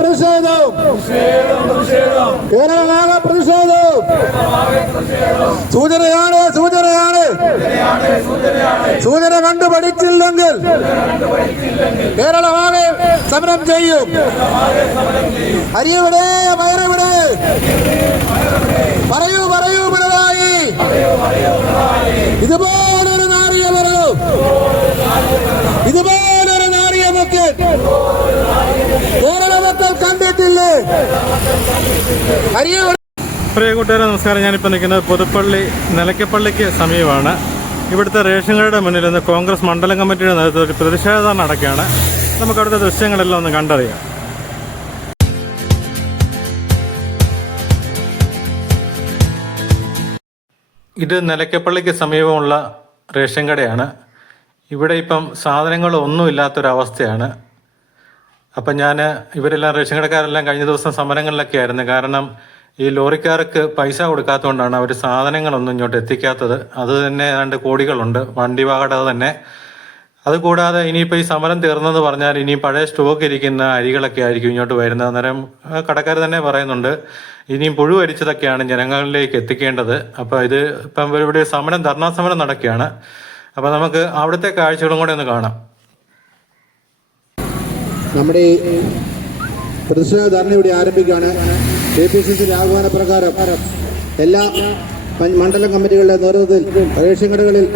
പ്രതിഷേധവും കേരളമാകെ പ്രതിഷേധവും സൂചനയാണ് സൂചന കണ്ടു പഠിച്ചില്ലെങ്കിൽ കേരളമാകെ സമരം ചെയ്യും. അരിയുടെ വയറിവിടെ പറയൂ പിണറായി, ഇതുപോലൊരു നാറിയ പറയൂ, ഇതുപോലൊരു നാറിയ മക്കൾ കേരള മക്കൾ കണ്ടിട്ടില്ലേ? പ്രിയ കൂട്ടുകാരെ നമസ്കാരം. ഞാനിപ്പോൾ നിൽക്കുന്നത് പുതുപ്പള്ളി നിലയ്ക്കപ്പള്ളിക്ക് സമീപമാണ്. ഇവിടുത്തെ റേഷൻ കടയുടെ മുന്നിൽ നിന്ന് കോൺഗ്രസ് മണ്ഡലം കമ്മിറ്റിയുടെ നേതൃത്വത്തിൽ ഒരു പ്രതിഷേധം നടക്കുകയാണ്. നമുക്ക് അവിടുത്തെ ദൃശ്യങ്ങളെല്ലാം ഒന്ന് കണ്ടറിയാം. ഇത് നിലയ്ക്കപ്പള്ളിക്ക് സമീപമുള്ള റേഷൻ കടയാണ്. ഇവിടെ ഇപ്പം സാധനങ്ങളൊന്നും ഇല്ലാത്തൊരവസ്ഥയാണ്. അപ്പം ഇവരെല്ലാം റേഷൻ കടക്കാരെല്ലാം കഴിഞ്ഞ ദിവസം സമരങ്ങളിലൊക്കെ ആയിരുന്നു. കാരണം ഈ ലോറിക്കാർക്ക് പൈസ കൊടുക്കാത്തതുകൊണ്ടാണ് അവർ സാധനങ്ങളൊന്നും ഇങ്ങോട്ട് എത്തിക്കാത്തത്. അത് തന്നെ ഏതാണ്ട് കോടികളുണ്ട്, വണ്ടി വാടക തന്നെ. അതുകൂടാതെ ഇനിയിപ്പോൾ ഈ സമരം തീർന്നെന്ന് പറഞ്ഞാൽ ഇനി പഴയ സ്റ്റോക്ക് ഇരിക്കുന്ന അരികളൊക്കെ ആയിരിക്കും ഇങ്ങോട്ട് വരുന്നത്. അന്നേരം കടക്കാർ തന്നെ പറയുന്നുണ്ട് ഇനിയും പുഴുവരിച്ചതൊക്കെയാണ് ജനങ്ങളിലേക്ക് എത്തിക്കേണ്ടത്. അപ്പോൾ ഇപ്പം ഇവിടെ സമരം, ധർണാ സമരം നടക്കുകയാണ്. അപ്പോൾ നമുക്ക് അവിടുത്തെ കാഴ്ചകളും കൂടെ ഒന്ന് കാണാം. നമ്മുടെ പ്രതിഷേധ ധർണ ഇവിടെ ആരംഭിക്കുകയാണ്. KPCC ആഹ്വാന പ്രകാരം എല്ലാ മണ്ഡലം കമ്മിറ്റികളുടെ നേതൃത്വത്തിൽ റേഷൻ കടകളിൽ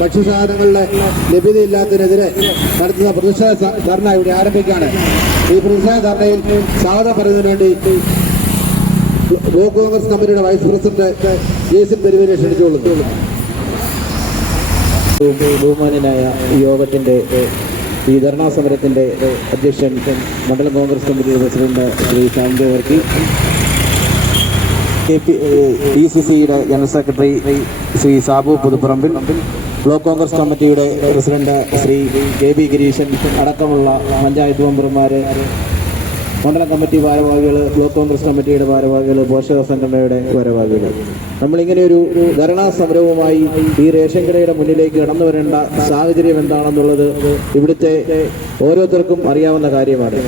ഭക്ഷ്യസാധനങ്ങളുടെ ലഭ്യതയില്ലാത്തതിനെതിരെ നടത്തുന്ന പ്രതിഷേധ ധർണ ഇവിടെ ആരംഭിക്കുകയാണ്. ഈ പ്രതിഷേധ ധർണയിൽ സ്വാഗതം പറയുന്നതിന് വേണ്ടി ബ്ലോക്ക് കോൺഗ്രസ് കമ്മിറ്റിയുടെ വൈസ് പ്രസിഡന്റ് ജേസിൻ പെരുവിനെ ക്ഷണിച്ചുകൊള്ളുന്നു. ബഹുമാനായ യോഗത്തിന്റെ ഈ ധർണാ സമരത്തിന്റെ അധ്യക്ഷൻ മണ്ഡലം കോൺഗ്രസ് കമ്മിറ്റി പ്രസിഡന്റ് ശ്രീ സാന്ത്യ വർക്കി, DCCയുടെ general secretary Shri Sabu Puthupparambil, block Congress കമ്മിറ്റിയുടെ പ്രസിഡന്റ് ശ്രീ KB ഗിരീശൻ അടക്കമുള്ള പഞ്ചായത്ത് മെമ്പർമാര്, മണ്ഡലം കമ്മിറ്റി ഭാരവാഹികൾ, ബ്ലോക്ക് കോൺഗ്രസ് കമ്മിറ്റിയുടെ ഭാരവാഹികൾ, പോഷക സംഘടനയുടെ ഭാരവാഹികൾ, നമ്മളിങ്ങനെ ഒരു ധർണാ സമരവുമായി ഈ റേഷൻ കടയുടെ മുന്നിലേക്ക് കടന്നു വരേണ്ട സാഹചര്യം എന്താണെന്നുള്ളത് ഇവിടുത്തെ ഓരോരുത്തർക്കും അറിയാവുന്ന കാര്യമാണ്.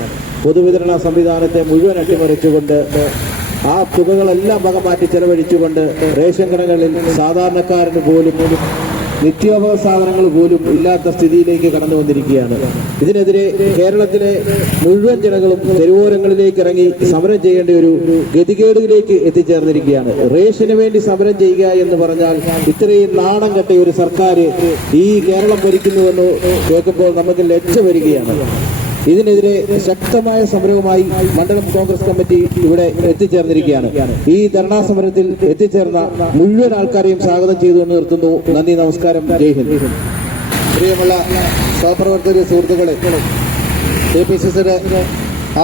പൊതുവിതരണ സംവിധാനത്തെ മുഴുവൻ അട്ടിമറിച്ചുകൊണ്ട് ആ തുകകളെല്ലാം വകമാറ്റി ചെലവഴിച്ചുകൊണ്ട് റേഷൻ കടകളിൽ സാധാരണക്കാരന് പോലും നിത്യോപയോഗ സാധനങ്ങൾ പോലും ഇല്ലാത്ത സ്ഥിതിയിലേക്ക് കടന്നു വന്നിരിക്കുകയാണ്. ഇതിനെതിരെ കേരളത്തിലെ മുഴുവൻ ജനങ്ങളും തെരുവോരങ്ങളിലേക്ക് ഇറങ്ങി സമരം ചെയ്യേണ്ട ഒരു ഗതികേടിലേക്ക് എത്തിച്ചേർന്നിരിക്കുകയാണ്. റേഷന് വേണ്ടി സമരം ചെയ്യുക എന്ന് പറഞ്ഞാൽ ഇത്രയും നാണം കെട്ട ഒരു സർക്കാർ ഈ കേരളം ഭരിക്കുന്നുവെന്ന് കേൾക്കുമ്പോൾ നമുക്ക് ലജ്ജ വരികയാണ്. ഇതിനെതിരെ ശക്തമായ സമരവുമായി മണ്ഡലം കോൺഗ്രസ് കമ്മിറ്റി ഇവിടെ എത്തിച്ചേർന്നിരിക്കുകയാണ്. ഈ ധർണാ സമരത്തിൽ എത്തിച്ചേർന്ന മുഴുവൻ ആൾക്കാരെയും സ്വാഗതം ചെയ്തുകൊണ്ട് നിർത്തുന്നു. നന്ദി, നമസ്കാരം, ജയ് ഹിന്ദ്. പ്രിയമുള്ള സഹപ്രവർത്തക സുഹൃത്തുക്കളെ, KPCCയുടെ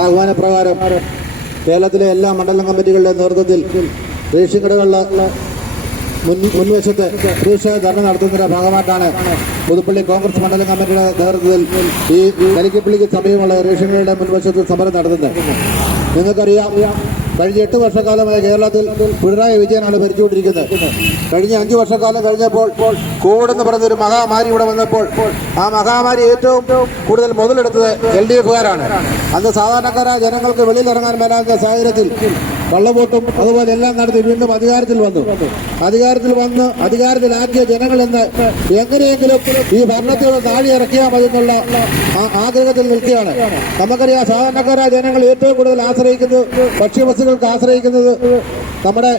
ആഹ്വാന പ്രകാരം കേരളത്തിലെ എല്ലാ മണ്ഡലം കമ്മിറ്റികളുടെ നേതൃത്വത്തിൽ റേഷൻ കടകളുടെ മുൻവശത്ത് പ്രതിഷേധ ധർണ നടത്തുന്നതിന്റെ ഭാഗമായിട്ടാണ് പുതുപ്പള്ളി കോൺഗ്രസ് മണ്ഡലം കമ്മിറ്റിയുടെ നേതൃത്വത്തിൽ ഈ നിലയ്ക്കപ്പള്ളിക്ക് സമീപമുള്ള റേഷൻ കടയുടെ മുൻവശത്ത് സമരം നടത്തുന്നത്. നിങ്ങൾക്കറിയാം, കഴിഞ്ഞ 8 വർഷക്കാലമായി കേരളത്തിൽ പിണറായി വിജയനാണ് ഭരിച്ചുകൊണ്ടിരിക്കുന്നത്. കഴിഞ്ഞ 5 വർഷക്കാലം കഴിഞ്ഞപ്പോൾ കോവിഡ് എന്ന് പറയുന്നൊരു മഹാമാരി ഇവിടെ വന്നപ്പോൾ ആ മഹാമാരി ഏറ്റവും കൂടുതൽ മുതലെടുത്തത് LDFകാരാണ്. അന്ന് സാധാരണക്കാരായ ജനങ്ങൾക്ക് വെളിയിലിറങ്ങാൻ മേലാത്ത സാഹചര്യത്തിൽ കള്ളവോട്ടും അതുപോലെ എല്ലാം നടത്തി വീണ്ടും അധികാരത്തിൽ വന്ന് അധികാരത്തിലാക്കിയ ജനങ്ങൾ എന്ന് എങ്ങനെയെങ്കിലും ഈ ഭരണത്തോട് താഴെ ഇറക്കിയാൽ മതി എന്നുള്ള ആഗ്രഹത്തിൽ നിൽക്കുകയാണ്. നമുക്കറിയാം, സാധാരണക്കാരായ ജനങ്ങൾ ഏറ്റവും കൂടുതൽ ആശ്രയിക്കുന്നത്, ഭക്ഷ്യവസ്തുക്കൾക്ക് ആശ്രയിക്കുന്നത് നമ്മുടെ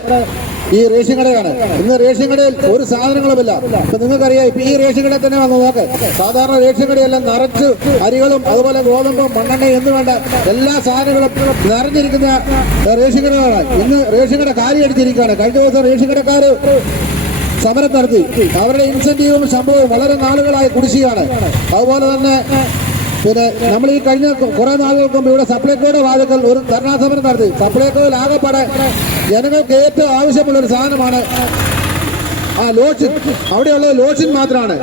ഈ റേഷൻ കടയാണ്. ഇന്ന് റേഷൻ കടയിൽ ഒരു സാധനങ്ങളുമില്ല. ഇപ്പൊ നിങ്ങൾക്കറിയാം, ഇപ്പൊ ഈ റേഷൻ കടയിൽ തന്നെ വന്ന് നോക്ക്, സാധാരണ റേഷൻ കടയെല്ലാം നിറച്ച് അരികളും അതുപോലെ ഗോതമ്പും മണ്ണെണ്ണയും എന്ന് വേണ്ട എല്ലാ സാധനങ്ങളും നിറഞ്ഞിരിക്കുന്ന റേഷൻ കടകളാണ്. ഇന്ന് റേഷൻ കട കാലി അടിച്ചിരിക്കുകയാണ്. കഴിഞ്ഞ ദിവസം റേഷൻ കടക്കാര് സമരം നടത്തി. അവരുടെ ഇൻസെന്റീവും ശമ്പളവും വളരെ നാളുകളായി കുടിശ്ശികയാണ്. അതുപോലെ തന്നെ പിന്നെ നമ്മൾ ഈ കഴിഞ്ഞ കുറെ നാളുകൾക്ക് മുമ്പ് ഇവിടെ സപ്ലൈകോയുടെ വാതിക്കൽ ഒരു ധർണാ സമരം നടത്തി. സപ്ലൈകോയിൽ ആകെപ്പാടെ ജനങ്ങൾക്ക് ഏറ്റവും ആവശ്യമുള്ള ഒരു സാധനമാണ് ലോഷൻ. അവിടെയുള്ളത് ലോഷൻ മാത്രമാണ്.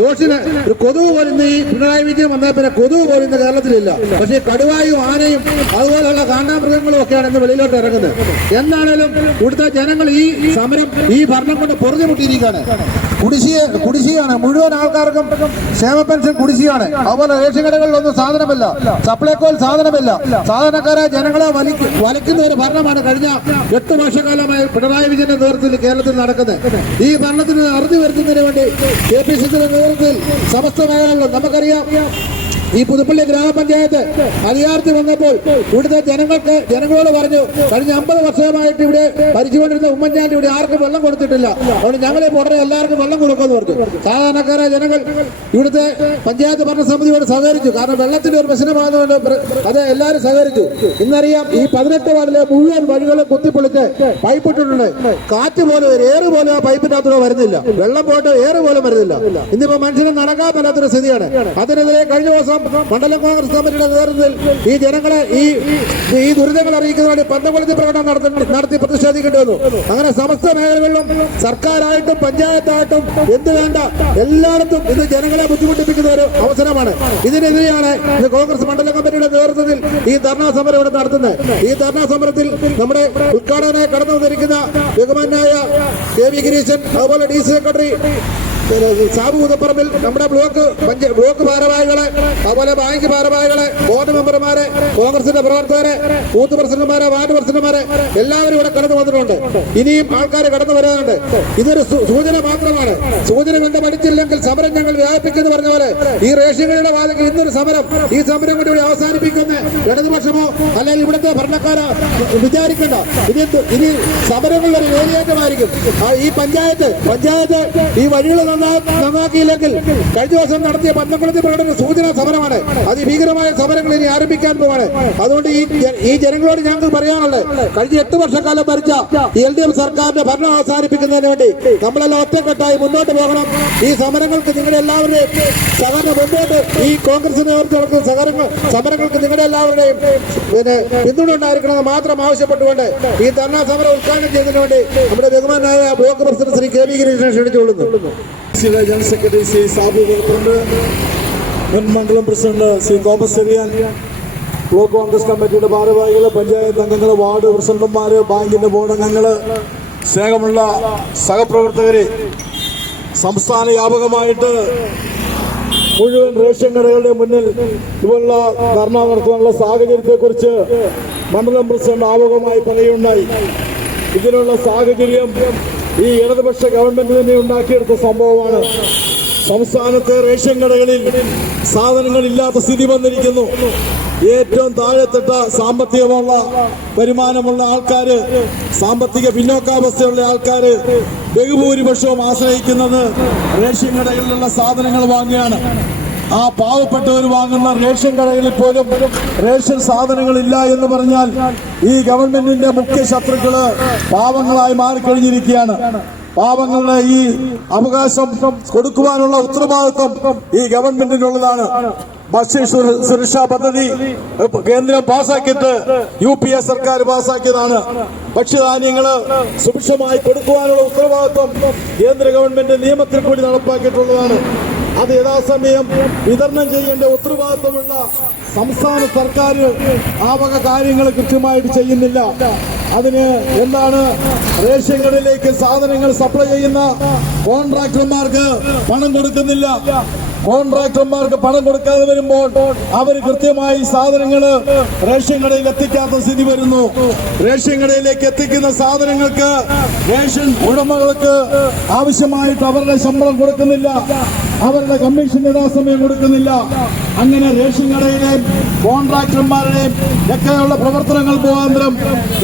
ലോഷന് ഒരു കൊതുക് പോലും ഈ പിണറായി വിജയൻ വന്നാൽ പിന്നെ കൊതുക് പോലും ഇന്ന് കേരളത്തിലില്ല. പക്ഷേ കടുവായും ആനയും അതുപോലെയുള്ള കാണ്ടാമൃഗങ്ങളും ഒക്കെയാണ് ഇന്ന് വെളിയിലോട്ട് ഇറങ്ങുന്നത്. എന്താണേലും ഇവിടുത്തെ ജനങ്ങൾ ഈ സമരം, ഈ ഭരണം കൊണ്ട് പൊറുതിമുട്ടിയിരിക്കുകയാണ്. കുടിശ്ശികയാണ്. മുഴുവൻ ആൾക്കാർക്കും ക്ഷേമ പെൻഷൻ കുടിശ്ശികയാണ്. അതുപോലെ റേഷൻ കടകളിലൊന്നും സാധനമില്ല, സപ്ലൈകോയിൽ സാധനമില്ല. സാധാരണക്കാരായ ജനങ്ങളെ വലിക്കുന്ന ഒരു ഭരണമാണ് കഴിഞ്ഞ 8 വർഷക്കാലമായി പിണറായി വിജയന്റെ നേതൃത്വത്തിൽ കേരളത്തിൽ നടക്കുന്നത്. ഈ ഭരണത്തിന് അറുതി വരുത്തുന്നതിന് വേണ്ടി KPCCയുടെ നേതൃത്വത്തിൽ സമസ്ത മേഖലകളിലും നമുക്കറിയാം. ഈ പുതുപ്പള്ളി ഗ്രാമപഞ്ചായത്ത് അധികാരത്തിൽ വന്നപ്പോൾ ഇവിടുത്തെ ജനങ്ങളോട് പറഞ്ഞു, കഴിഞ്ഞ 50 വർഷമായിട്ട് ഇവിടെ ഭരിച്ചുകൊണ്ടിരുന്ന ഉമ്മൻചാണ്ടി ഇവിടെ ആർക്കും വെള്ളം കൊടുത്തിട്ടില്ല, അതുകൊണ്ട് ഞങ്ങളെ ഉടനെ എല്ലാവർക്കും വെള്ളം കൊടുക്കുമെന്ന് പറഞ്ഞു. സാധാരണക്കാരായ ജനങ്ങൾ ഇവിടുത്തെ പഞ്ചായത്ത് ഭരണസമിതിയോട് സഹകരിച്ചു. കാരണം വെള്ളത്തിന്റെ ഒരു പ്രശ്നമായതുകൊണ്ട് അത് എല്ലാവരും സഹകരിച്ചു. ഇന്നറിയാം, ഈ 18 വാർഡിലെ മുഴുവൻ വഴികളും കുത്തിപ്പൊളിച്ച് പൈപ്പ് ഇട്ടിട്ടുണ്ട്. കാറ്റ് പോലും ഏറ് പോലും ആ പൈപ്പിന്റെ അകത്തൂടെ വരുന്നില്ല, വെള്ളം പോയിട്ട് ഏറ് പോലും വരുന്നില്ല. ഇന്നിപ്പോ മനുഷ്യന് നടക്കാൻ പറ്റാത്തൊരു സ്ഥിതിയാണ്. അതിനെതിരെ കഴിഞ്ഞ ദിവസം മണ്ഡലം കോൺഗ്രസ് കമ്മിറ്റിയുടെ നേതൃത്വത്തിൽ ഈ ജനങ്ങളെ ഈ ദുരിതങ്ങൾ അറിയിക്കുന്നതിന് പന്തംകൊളുത്തി പ്രകടനം നടത്തി പ്രതിഷേധിക്കേണ്ടി വന്നു. അങ്ങനെ സമസ്ത മേഖലകളിലും സർക്കാരായിട്ടും പഞ്ചായത്തായിട്ടും എന്ത് വേണ്ട എല്ലായിടത്തും ഇത് ജനങ്ങളെ ബുദ്ധിമുട്ടിപ്പിക്കുന്ന ഒരു അവസരമാണ്. ഇതിനെതിരെയാണ് ഇത് കോൺഗ്രസ് മണ്ഡലം കമ്മിറ്റിയുടെ നേതൃത്വത്തിൽ ഈ ധർണാ സമരം ഇവിടെ നടത്തുന്നത്. ഈ ധർണാ സമരത്തിൽ നമ്മുടെ ഉദ്ഘാടകനായി കടന്നു വന്നിരിക്കുന്ന ബഹുമാനായ KB ഗിരീശൻ, അതുപോലെ DC സെക്രട്ടറി സാബു പുതുപ്പറമ്പിൽ, നമ്മുടെ ബ്ലോക്ക് ഭാരവാഹികളെ, അതുപോലെ ബാങ്ക് ഭാരവാഹികളെ, ബോർഡ് മെമ്പർമാരെ, കോൺഗ്രസിന്റെ പ്രവർത്തകരെ, ബൂത്ത് പ്രസിഡന്റുമാരെ, വാർഡ് പ്രസിഡന്റുമാരെ എല്ലാവരും ഇവിടെ കടന്നു വന്നിട്ടുണ്ട്. ഇനിയും ആൾക്കാർ കടന്നു വരാനുണ്ട്. ഇതൊരു സൂചന മാത്രമാണ്. സൂചന കൊണ്ട് പഠിച്ചില്ലെങ്കിൽ സമരം ഞങ്ങൾ വ്യാപിപ്പിക്കുന്നു പറഞ്ഞ പോലെ ഈ റേഷൻകടയുടെ വാതിൽ ഇന്നൊരു സമരം, ഈ സമരം കൊണ്ട് ഇവിടെ അവസാനിപ്പിക്കുന്ന ഇടതുപക്ഷമോ അല്ലെങ്കിൽ ഇവിടുത്തെ ഭരണക്കാരോ വിചാരിക്കേണ്ട. ഇനി സമരങ്ങളുടെ ഒരു വേലിയേറ്റമായിരിക്കും. ഈ പഞ്ചായത്ത് ഈ വഴികൾ നന്നാക്കിയില്ലെങ്കിൽ കഴിഞ്ഞ ദിവസം നടത്തിയ പന്തംകൊളുത്തി പ്രകടന സൂചനാ സമരമാണ്. അതിഭീകരമായ സമരങ്ങൾ ഇനി ആരംഭിക്കാൻ പോവാണ്. അതുകൊണ്ട് ഈ ജനങ്ങളോട് ഞങ്ങൾക്ക് പറയാനുള്ളത്, കഴിഞ്ഞ 8 വർഷക്കാലം ഭരിച്ച LDF സർക്കാരിന്റെ ഭരണം അവസാനിപ്പിക്കുന്നതിന് വേണ്ടി നമ്മളെല്ലാം ഒറ്റക്കെട്ടായി മുന്നോട്ട് പോകണം. ഈ സമരങ്ങൾക്ക് നിങ്ങളുടെ എല്ലാവരുടെയും സഹകരണം മുന്നോട്ട്, ഈ കോൺഗ്രസ് നേതൃത്വം സമരങ്ങൾക്ക് നിങ്ങളുടെ എല്ലാവരുടെയും പിന്തുണ ഉണ്ടായിരിക്കണമെന്ന് മാത്രം ആവശ്യപ്പെട്ടുകൊണ്ട് ഈ ധർണാ സമരം ഉദ്ഘാടനം ചെയ്തതിനു വേണ്ടി നമ്മുടെ ബഹുമാനായ ബ്ലോക്ക് പ്രസിഡന്റ് ശ്രീ KB ഗിരീശനെ ക്ഷണിച്ചുകൊള്ളുന്നു. ജനറൽ സെക്രട്ടറി ശ്രീ സാബു പുതുപ്പറമ്പ്, മുൻ മണ്ഡലം പ്രസിഡന്റ് ശ്രീ തോമസ് ചെറിയാൻ, ബ്ലോക്ക് കോൺഗ്രസ് കമ്മിറ്റിയുടെ ഭാരവാഹികള്, പഞ്ചായത്ത് അംഗങ്ങള്, വാർഡ് പ്രസിഡന്റുമാര്, ബാങ്കിന്റെ ബോർഡ് അംഗങ്ങള്, സ്നേഹമുള്ള സഹപ്രവർത്തകരെ, സംസ്ഥാന വ്യാപകമായിട്ട് മുഴുവൻ റേഷൻ കടകളുടെ മുന്നിൽ ഇതുപോലുള്ള ധർണ നടത്താനുള്ള സാഹചര്യത്തെക്കുറിച്ച് മണ്ഡലം പ്രസിഡന്റ് ആമുഖമായി പറയുകയുണ്ടായി. ഇതിനുള്ള സാഹചര്യം ഈ ഇടതുപക്ഷ ഗവൺമെന്റ് തന്നെ ഉണ്ടാക്കിയെടുത്ത സംഭവമാണ്. സംസ്ഥാനത്തെ റേഷൻ കടകളിൽ സാധനങ്ങളില്ലാത്ത സ്ഥിതി വന്നിരിക്കുന്നു. ഏറ്റവും താഴെത്തട്ട സാമ്പത്തികമുള്ള വരുമാനമുള്ള ആൾക്കാര്, സാമ്പത്തിക പിന്നോക്കാവസ്ഥയുള്ള ആൾക്കാര് ബഹുഭൂരിപക്ഷവും ആശ്രയിക്കുന്നത് റേഷൻ കടകളിലുള്ള സാധനങ്ങൾ വാങ്ങുകയാണ്. ആ പാവപ്പെട്ടവർ വാങ്ങുന്ന റേഷൻ കടകളിൽ പോലും റേഷൻ സാധനങ്ങളില്ല എന്ന് പറഞ്ഞാൽ ഈ ഗവൺമെന്റിന്റെ മുഖ്യ ശത്രുക്കള് പാവങ്ങളായി മാറിക്കഴിഞ്ഞിരിക്കുകയാണ്. പാവങ്ങളുടെ ഈ അവകാശം കൊടുക്കുവാനുള്ള ഉത്തരവാദിത്വം ഈ ഗവൺമെന്റിനുള്ളതാണ്. ഭക്ഷ്യ സുരക്ഷാ പദ്ധതി കേന്ദ്രം പാസാക്കിയിട്ട് UPA സർക്കാർ പാസാക്കിയതാണ്. ഭക്ഷ്യധാന്യങ്ങള് സുഭിക്ഷമായി കൊടുക്കുവാനുള്ള ഉത്തരവാദിത്വം കേന്ദ്ര ഗവൺമെന്റ് നിയമത്തിൽ കൂടി നടപ്പാക്കിയിട്ടുള്ളതാണ്. അത് യഥാസമയം വിതരണം ചെയ്യേണ്ട ഉത്തരവാദിത്വമുള്ള സംസ്ഥാന സർക്കാർ ആ വക കാര്യങ്ങൾ കൃത്യമായിട്ട് ചെയ്യുന്നില്ല. അതിന് എന്താണ്, റേഷൻ കടയിലേക്ക് സാധനങ്ങൾ സപ്ലൈ ചെയ്യുന്ന കോൺട്രാക്ടർമാർക്ക് പണം കൊടുക്കുന്നില്ല. കോൺട്രാക്ടർമാർക്ക് പണം കൊടുക്കാതെ വരുമ്പോൾ അവർ കൃത്യമായി സാധനങ്ങൾ റേഷൻ കടയിൽ എത്തിക്കാത്ത സ്ഥിതി വരുന്നു. റേഷൻ കടയിലേക്ക് എത്തിക്കുന്ന സാധനങ്ങൾക്ക് റേഷൻ ഉടമകൾക്ക് ആവശ്യമായിട്ട് അവരുടെ ശമ്പളം കൊടുക്കുന്നില്ല, അവരുടെ കമ്മീഷൻ യഥാസമയം കൊടുക്കുന്നില്ല. അങ്ങനെ റേഷൻ കടയിലെയും കോൺട്രാക്ടർമാരുടെയും ഒക്കെയുള്ള പ്രവർത്തനങ്ങൾ മുഖാന്തരം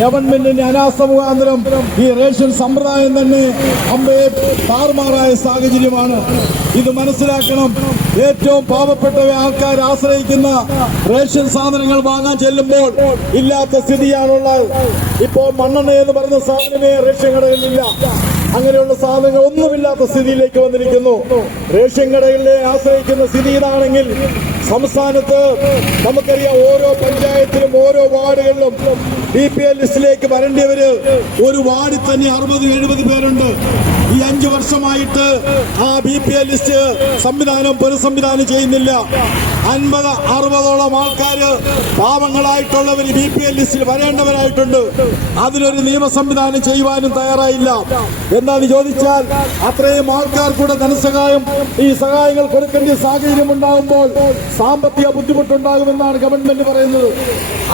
ഗവൺമെന്റിന്റെ അനാസ്ഥ മുഖാന്തരം ഈ റേഷൻ സമ്പ്രദായം തന്നെ അമ്പയെ താറുമാറായ സാഹചര്യമാണ്. ഇത് മനസ്സിലാക്കണം. ഏറ്റവും പാവപ്പെട്ട ആൾക്കാർ ആശ്രയിക്കുന്ന റേഷൻ സാധനങ്ങൾ വാങ്ങാൻ ചെല്ലുമ്പോൾ ഇല്ലാത്ത സ്ഥിതിയാണുള്ളത്. ഇപ്പോൾ മണ്ണെണ്ണ എന്ന് പറയുന്ന സാധനമേ റേഷൻ കടകളിലില്ല. അങ്ങനെയുള്ള സാധനങ്ങൾ ഒന്നുമില്ലാത്ത സ്ഥിതിയിലേക്ക് വന്നിരിക്കുന്നു. റേഷൻ കടകളിലെ ആശ്രയിക്കുന്ന സ്ഥിതി ഇതാണെങ്കിൽ സംസ്ഥാനത്ത് നമുക്കറിയാം, ഓരോ പഞ്ചായത്തിലും ഓരോ വാർഡുകളിലും BPL ലിസ്റ്റിലേക്ക് വരേണ്ടിയവര് ഒരു വാർഡിൽ തന്നെ 60-70 പേരുണ്ട്. ഈ 5 വർഷമായിട്ട് ആ BPL ലിസ്റ്റ് പുനഃസംവിധാനം ചെയ്യുന്നില്ല. 50-60ഓളം ആൾക്കാര് പാവങ്ങളായിട്ടുള്ളവർ BPL ലിസ്റ്റിൽ വരേണ്ടവരായിട്ടുണ്ട്. അതിനൊരു നിയമ സംവിധാനം ചെയ്യുവാനും തയ്യാറായില്ല. എന്താന്ന് ചോദിച്ചാൽ അത്രയും ആൾക്കാർക്കൂടെ ധനസഹായം ഈ സഹായങ്ങൾ കൊടുക്കേണ്ട സാഹചര്യം ഉണ്ടാകുമ്പോൾ സാമ്പത്തിക ബുദ്ധിമുട്ടുണ്ടാകുമെന്നാണ് ഗവൺമെന്റ് പറയുന്നത്.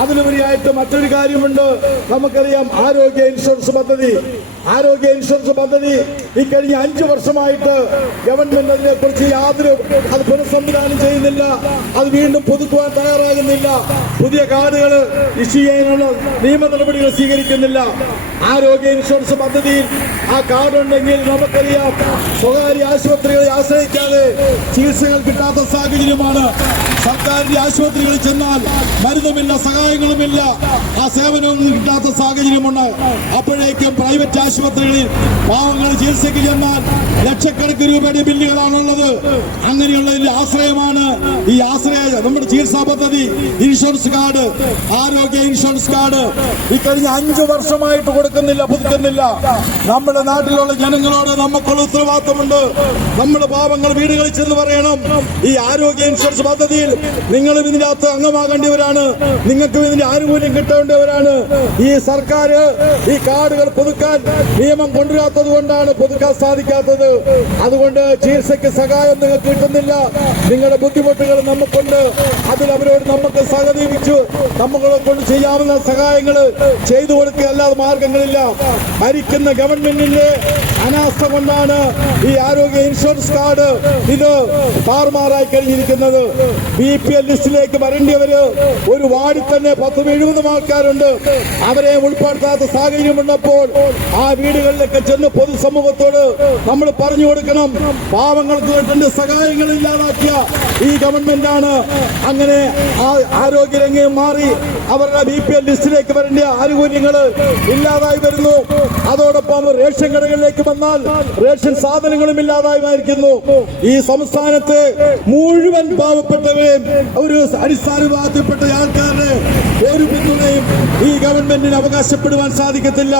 അതിലുപരിയായിട്ട് മറ്റൊരു കാര്യമുണ്ട്. നമുക്കറിയാം ആരോഗ്യ ഇൻഷുറൻസ് പദ്ധതി ഇക്കഴിഞ്ഞ 5 വർഷമായിട്ട് ഗവൺമെന്റ് അതിനെ കുറിച്ച് അത് പുനഃസംവിധാനം ചെയ്യുന്നില്ല. അത് വീണ്ടും പുതുക്കുവാൻ തയ്യാറാകുന്നില്ല. പുതിയ കാർഡുകൾ ഇഷ്യൂ ചെയ്യാനുള്ള നിയമ നടപടികൾ സ്വീകരിക്കുന്നില്ല. ആരോഗ്യ ഇൻഷുറൻസ് പദ്ധതിയിൽ ആ കാർഡ് ഉണ്ടെങ്കിൽ നമുക്കറിയാം സ്വകാര്യ ആശുപത്രികളെ ആശ്രയിക്കാതെ ചികിത്സകൾ കിട്ടാത്ത സാഹചര്യമാണ്. സർക്കാരിന്റെ ആശുപത്രികളിൽ ചെന്നാൽ മരുന്നുമില്ല, സഹായങ്ങളുമില്ല, ആ സേവനമൊന്നും കിട്ടാത്ത സാഹചര്യമുണ്ട്. അപ്പോഴേക്കും പ്രൈവറ്റ് ആശുപത്രികളിൽ പാവങ്ങൾ ചികിത്സയ്ക്ക് ചെന്നാൽ ലക്ഷക്കണക്കിന് രൂപയുടെ ബില്ലുകളാണുള്ളത്. അങ്ങനെയുള്ളതിന്റെ ആശ്രയമാണ് ഈ നമ്മുടെ ചികിത്സാ പദ്ധതി, ഇൻഷുറൻസ് കാർഡ്, ആരോഗ്യ ഇൻഷുറൻസ് കാർഡ്. ഇക്കഴിഞ്ഞ 5 വർഷമായിട്ട് പുതുക്കുന്നില്ല. നമ്മുടെ നാട്ടിലുള്ള ജനങ്ങളോട് നമുക്കുള്ള ഉത്തരവാദിത്തമുണ്ട്. നമ്മുടെ പാവങ്ങൾ വീടുകളിൽ ചെന്ന് പറയണം, ഈ ആരോഗ്യ ഇൻഷുറൻസ് പദ്ധതിയിൽ നിങ്ങളും ഇതിന്റെ അകത്ത് അംഗമാകേണ്ടവരാണ്, നിങ്ങൾക്കും ഇതിന്റെ ആനുകൂല്യം കിട്ടേണ്ടവരാണ്. ഈ സർക്കാർ ഈ കാർഡുകൾ പുതുക്കാൻ നിയമം കൊണ്ടുവരാത്തത് കൊണ്ടാണ് പുതുക്കാൻ സാധിക്കാത്തത്. അതുകൊണ്ട് ചികിത്സയ്ക്ക് സഹായം നിങ്ങൾക്ക് കിട്ടുന്നില്ല. നിങ്ങളുടെ ബുദ്ധിമുട്ടുകൾ നമുക്കുണ്ട്. അതിൽ അവരോട് നമുക്ക് സഹകരിച്ചു നമ്മളെ കൊണ്ട് ചെയ്യാവുന്ന സഹായങ്ങൾ ചെയ്തു കൊടുക്കുക, അല്ലാതെ മാർഗങ്ങളില്ല. ഭരിക്കുന്ന ഗവൺമെന്റിന്റെ അനാസ്ഥ കൊണ്ടാണ് ഈ ആരോഗ്യ ഇൻഷുറൻസ് കാർഡ് ഇത് താറുമാറായി കഴിഞ്ഞിരിക്കുന്നത്. BPL ലിസ്റ്റിലേക്ക് വരേണ്ടിയവര് ഒരു വാർഡിൽ തന്നെ 10-70 ആൾക്കാരുണ്ട്. അവരെ ഉൾപ്പെടുത്താത്ത സാഹചര്യമുള്ളപ്പോൾ ആ വീടുകളിലൊക്കെ ചെന്ന് പൊതുസമൂഹത്തോട് നമ്മൾ പറഞ്ഞു കൊടുക്കണം. പാവങ്ങൾക്ക് വേണ്ട സഹായങ്ങൾ ഇല്ലാതാക്കിയ ഈ ഗവൺമെന്റാണ്. അങ്ങനെ ആരോഗ്യരംഗം മാറി അവരുടെ BPL ലിസ്റ്റിലേക്ക് വരേണ്ട ആനുകൂല്യങ്ങൾ ഇല്ലാതായി വരുന്നു. അതോടൊപ്പം റേഷൻ കടകളിലേക്ക് വന്നാൽ റേഷൻ സാധനങ്ങളും ഇല്ലാതായിരിക്കുന്നു. ഈ സംസ്ഥാനത്ത് മുഴുവൻ പാവപ്പെട്ടവരെയും ഒരു അടിസ്ഥാന വിഭാഗത്തിൽപ്പെട്ട ആൾക്കാരുടെ ഒരു പിന്തുണയും ഈ ഗവൺമെന്റിന് അവകാശപ്പെടുവാൻ സാധിക്കത്തില്ല.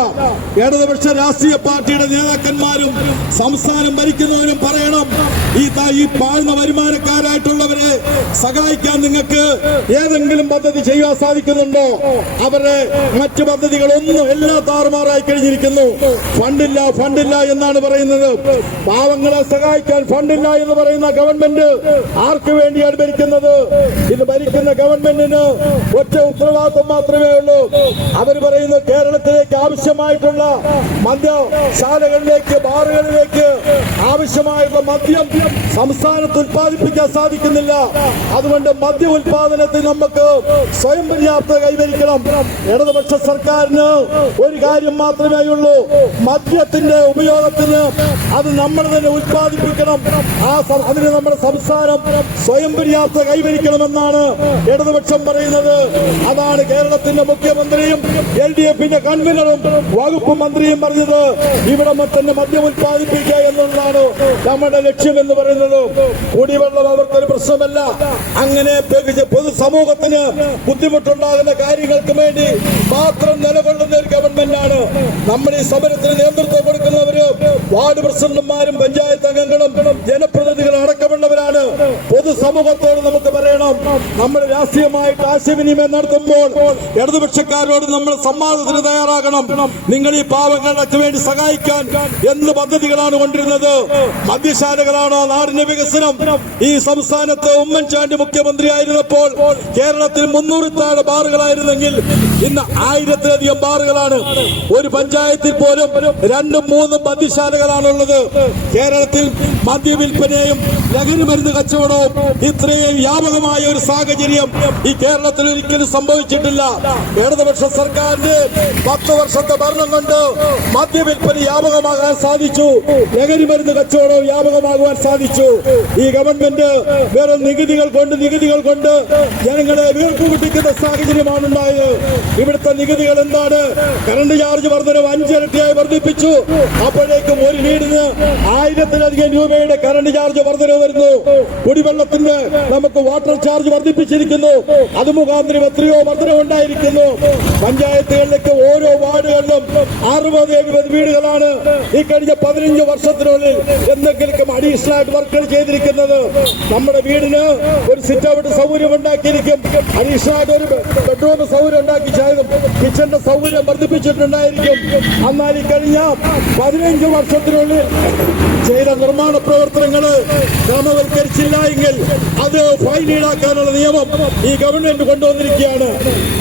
ഇടതുപക്ഷ രാഷ്ട്രീയ പാർട്ടിയുടെ നേതാക്കന്മാരും സംസ്ഥാനം ഭരിക്കുന്നവരും പറയണം, ഈ താഴ്ന്ന വരുമാനക്കാരായിട്ടുള്ളവരെ സഹായിക്കാൻ നിങ്ങൾക്ക് ഏതെങ്കിലും പദ്ധതി ചെയ്യാൻ സാധിക്കുന്നുണ്ടോ? അവരുടെ മറ്റു പദ്ധതികളൊന്നും എല്ലാം താറുമാറായി കഴിഞ്ഞിരിക്കുന്നു. ഫണ്ടില്ല എന്നാണ് പറയുന്നത്. പാവങ്ങളെ സഹായിക്കാൻ ഫണ്ടില്ല എന്ന് പറയുന്ന ഗവൺമെന്റ് ആർക്ക് വേണ്ടിയാണ് ഭരിക്കുന്നത്? ഇത് ഭരിക്കുന്ന ഗവൺമെന്റിന് ഒറ്റ ഉത്തരവാദിത്വം മാത്രമേ ഉള്ളൂ. അവർ പറയുന്നു കേരളത്തിലേക്ക് ആവശ്യമായിട്ടുള്ള മദ്യശാലകളിലേക്ക്, ബാറുകളിലേക്ക് ആവശ്യമായിട്ടുള്ള മദ്യം സംസ്ഥാനത്ത് ഉത്പാദിപ്പിക്കാൻ സാധിക്കുന്നില്ല. അതുകൊണ്ട് മദ്യ ഉത്പാദനത്തിൽ നമുക്ക് സ്വയം പര്യാപ്തത കൈവരിക്കണം. ഇടതുപക്ഷ സർക്കാരിന് ഒരു കാര്യം മാത്രമേ ഉള്ളൂ, മദ്യത്തിന്റെ ഉപയോഗത്തിന് അത് നമ്മൾ തന്നെ ഉത്പാദിപ്പിക്കണം. അതിന് നമ്മുടെ സംസ്ഥാനം സ്വയം പര്യാപ്തത കൈവരിക്കണമെന്നാണ് ഇടതുപക്ഷം പറയുന്നത്. അതാണ് കേരളത്തിന്റെ മുഖ്യമന്ത്രിയും LDFന്റെ കൺവീനറും വകുപ്പ് മന്ത്രിയും പറഞ്ഞത്. ഇവിടെ തന്നെ മദ്യം ഉത്പാദിപ്പിക്കുക എന്നുള്ളതാണ് നമ്മുടെ ലക്ഷ്യം എന്ന് പറയുന്നത്. കുടിവെള്ളം അവർക്കൊരു പ്രശ്നമല്ല. അങ്ങനെ പൊതുസമൂഹത്തിന് ബുദ്ധിമുട്ടുണ്ടാകുന്ന കാര്യങ്ങൾക്ക് വേണ്ടി മാത്രം നിലകൊള്ളുന്ന ഒരു ഗവൺമെന്റാണ്. നമ്മുടെ ഈ സമരത്തിന് നേതൃത്വം കൊടുക്കുന്നവര് വാർഡ് പ്രസിഡന്റുമാരും പഞ്ചായത്ത് അംഗങ്ങളും ജനപ്രതിനിധികളും അടക്കമുള്ളവരാണ്. പൊതുസമൂഹത്തോട് നമുക്ക് പറയണം, നമ്മൾ രാഷ്ട്രീയമായിട്ട് ആശയവിനിമയം നടത്തുമ്പോൾ ഇടതുപക്ഷക്കാരോട് നമ്മൾ സംവാദത്തിന് തയ്യാറാകണം. നിങ്ങൾ ഈ പാവങ്ങൾക്ക് വേണ്ടി സഹായിക്കാൻ എന്ത് പദ്ധതികളാണ് കൊണ്ടിരുന്നത്? മദ്യശാലകളാണോ നാടിന്റെ വികസനം? ഈ സംസ്ഥാനത്ത് ഉമ്മൻചാണ്ടി മുഖ്യമന്ത്രിയായിരുന്നപ്പോൾ കേരളത്തിൽ 300 താഴെ ബാറുകളായിരുന്നെങ്കിൽ ഇന്ന് 1000-ലധികം ബാറുകളാണ്. ഒരു പഞ്ചായത്തിൽ പോലും 2-3 മദ്യശാലകളാണുള്ളത്. കേരളത്തിൽ മദ്യവിൽപ്പനയും ലഹരി മരുന്ന് കച്ചവടവും ഇത്രയും വ്യാപകമായ ഒരു സാഹചര്യം ഈ കേരളത്തിൽ ഒരിക്കലും സംഭവിച്ചിട്ടില്ല. ഇടതുപക്ഷ സർക്കാരിന്റെ 10 വർഷത്തെ ഭരണം കൊണ്ട് മദ്യവിൽപ്പന വ്യാപകമാകാൻ സാധിച്ചു, ലഹരി മരുന്ന് കച്ചവടവും വ്യാപകമാകുവാൻ സാധിച്ചു. ഈ ഗവൺമെന്റ് വെറും നികുതികൾ കൊണ്ട് ജനങ്ങളെ വീർപ്പുമുട്ടിക്കുന്ന സാഹചര്യമാണ് ഉണ്ടായത്. ഇവിടുത്തെ നികുതികൾ എന്താണ്? കറണ്ട് ചാർജ് വർധനവ് 5 ഇരട്ടിയായി വർദ്ധിപ്പിച്ചു. അപ്പോഴേക്കും ഒരു വീടിന് 1000-ലധികം രൂപയുടെ കറണ്ട് ചാർജ് വർധനവ് വരുന്നു. കുടിവെള്ളത്തിന് നമുക്ക് വാട്ടർ ചാർജ് വർദ്ധിപ്പിച്ചിരിക്കുന്നു. അത് മുഖാന്തരം എത്രയോ വർധനമുണ്ടായിരിക്കുന്നു. പഞ്ചായത്തുകളിലേക്ക് ഓരോ വാർഡുകളിലും 60-70 വീടുകളാണ് ഈ കഴിഞ്ഞ 15 വർഷത്തിനുള്ളിൽ എന്തെങ്കിലും അഡീഷണൽ ആയിട്ട് വർക്കുകൾ ചെയ്തിരിക്കുന്നത്. നമ്മുടെ വീടിന് ഒരു സിറ്റ് ഔട്ട് സൗകര്യം ഉണ്ടാക്കിയിരിക്കും, അഡീഷണൽ ആയിട്ട് ഒരു ബെഡ്റൂം സൗകര്യം ഉണ്ടാക്കി കിച്ചന്റെ സൗകര്യം വർദ്ധിപ്പിച്ചിട്ടുണ്ടായിരിക്കും. എന്നാൽ ഈ കഴിഞ്ഞ 15 വർഷത്തിനുള്ളിൽ ചെയ്ത നിർമ്മാണ പ്രവർത്തനങ്ങള് ക്രമവൽക്കരിച്ചില്ല എങ്കിൽ അത് ഫൈൻ ഈടാക്കാനുള്ള നിയമം ഈ ഗവൺമെന്റ് കൊണ്ടുവന്നിരിക്കുകയാണ്.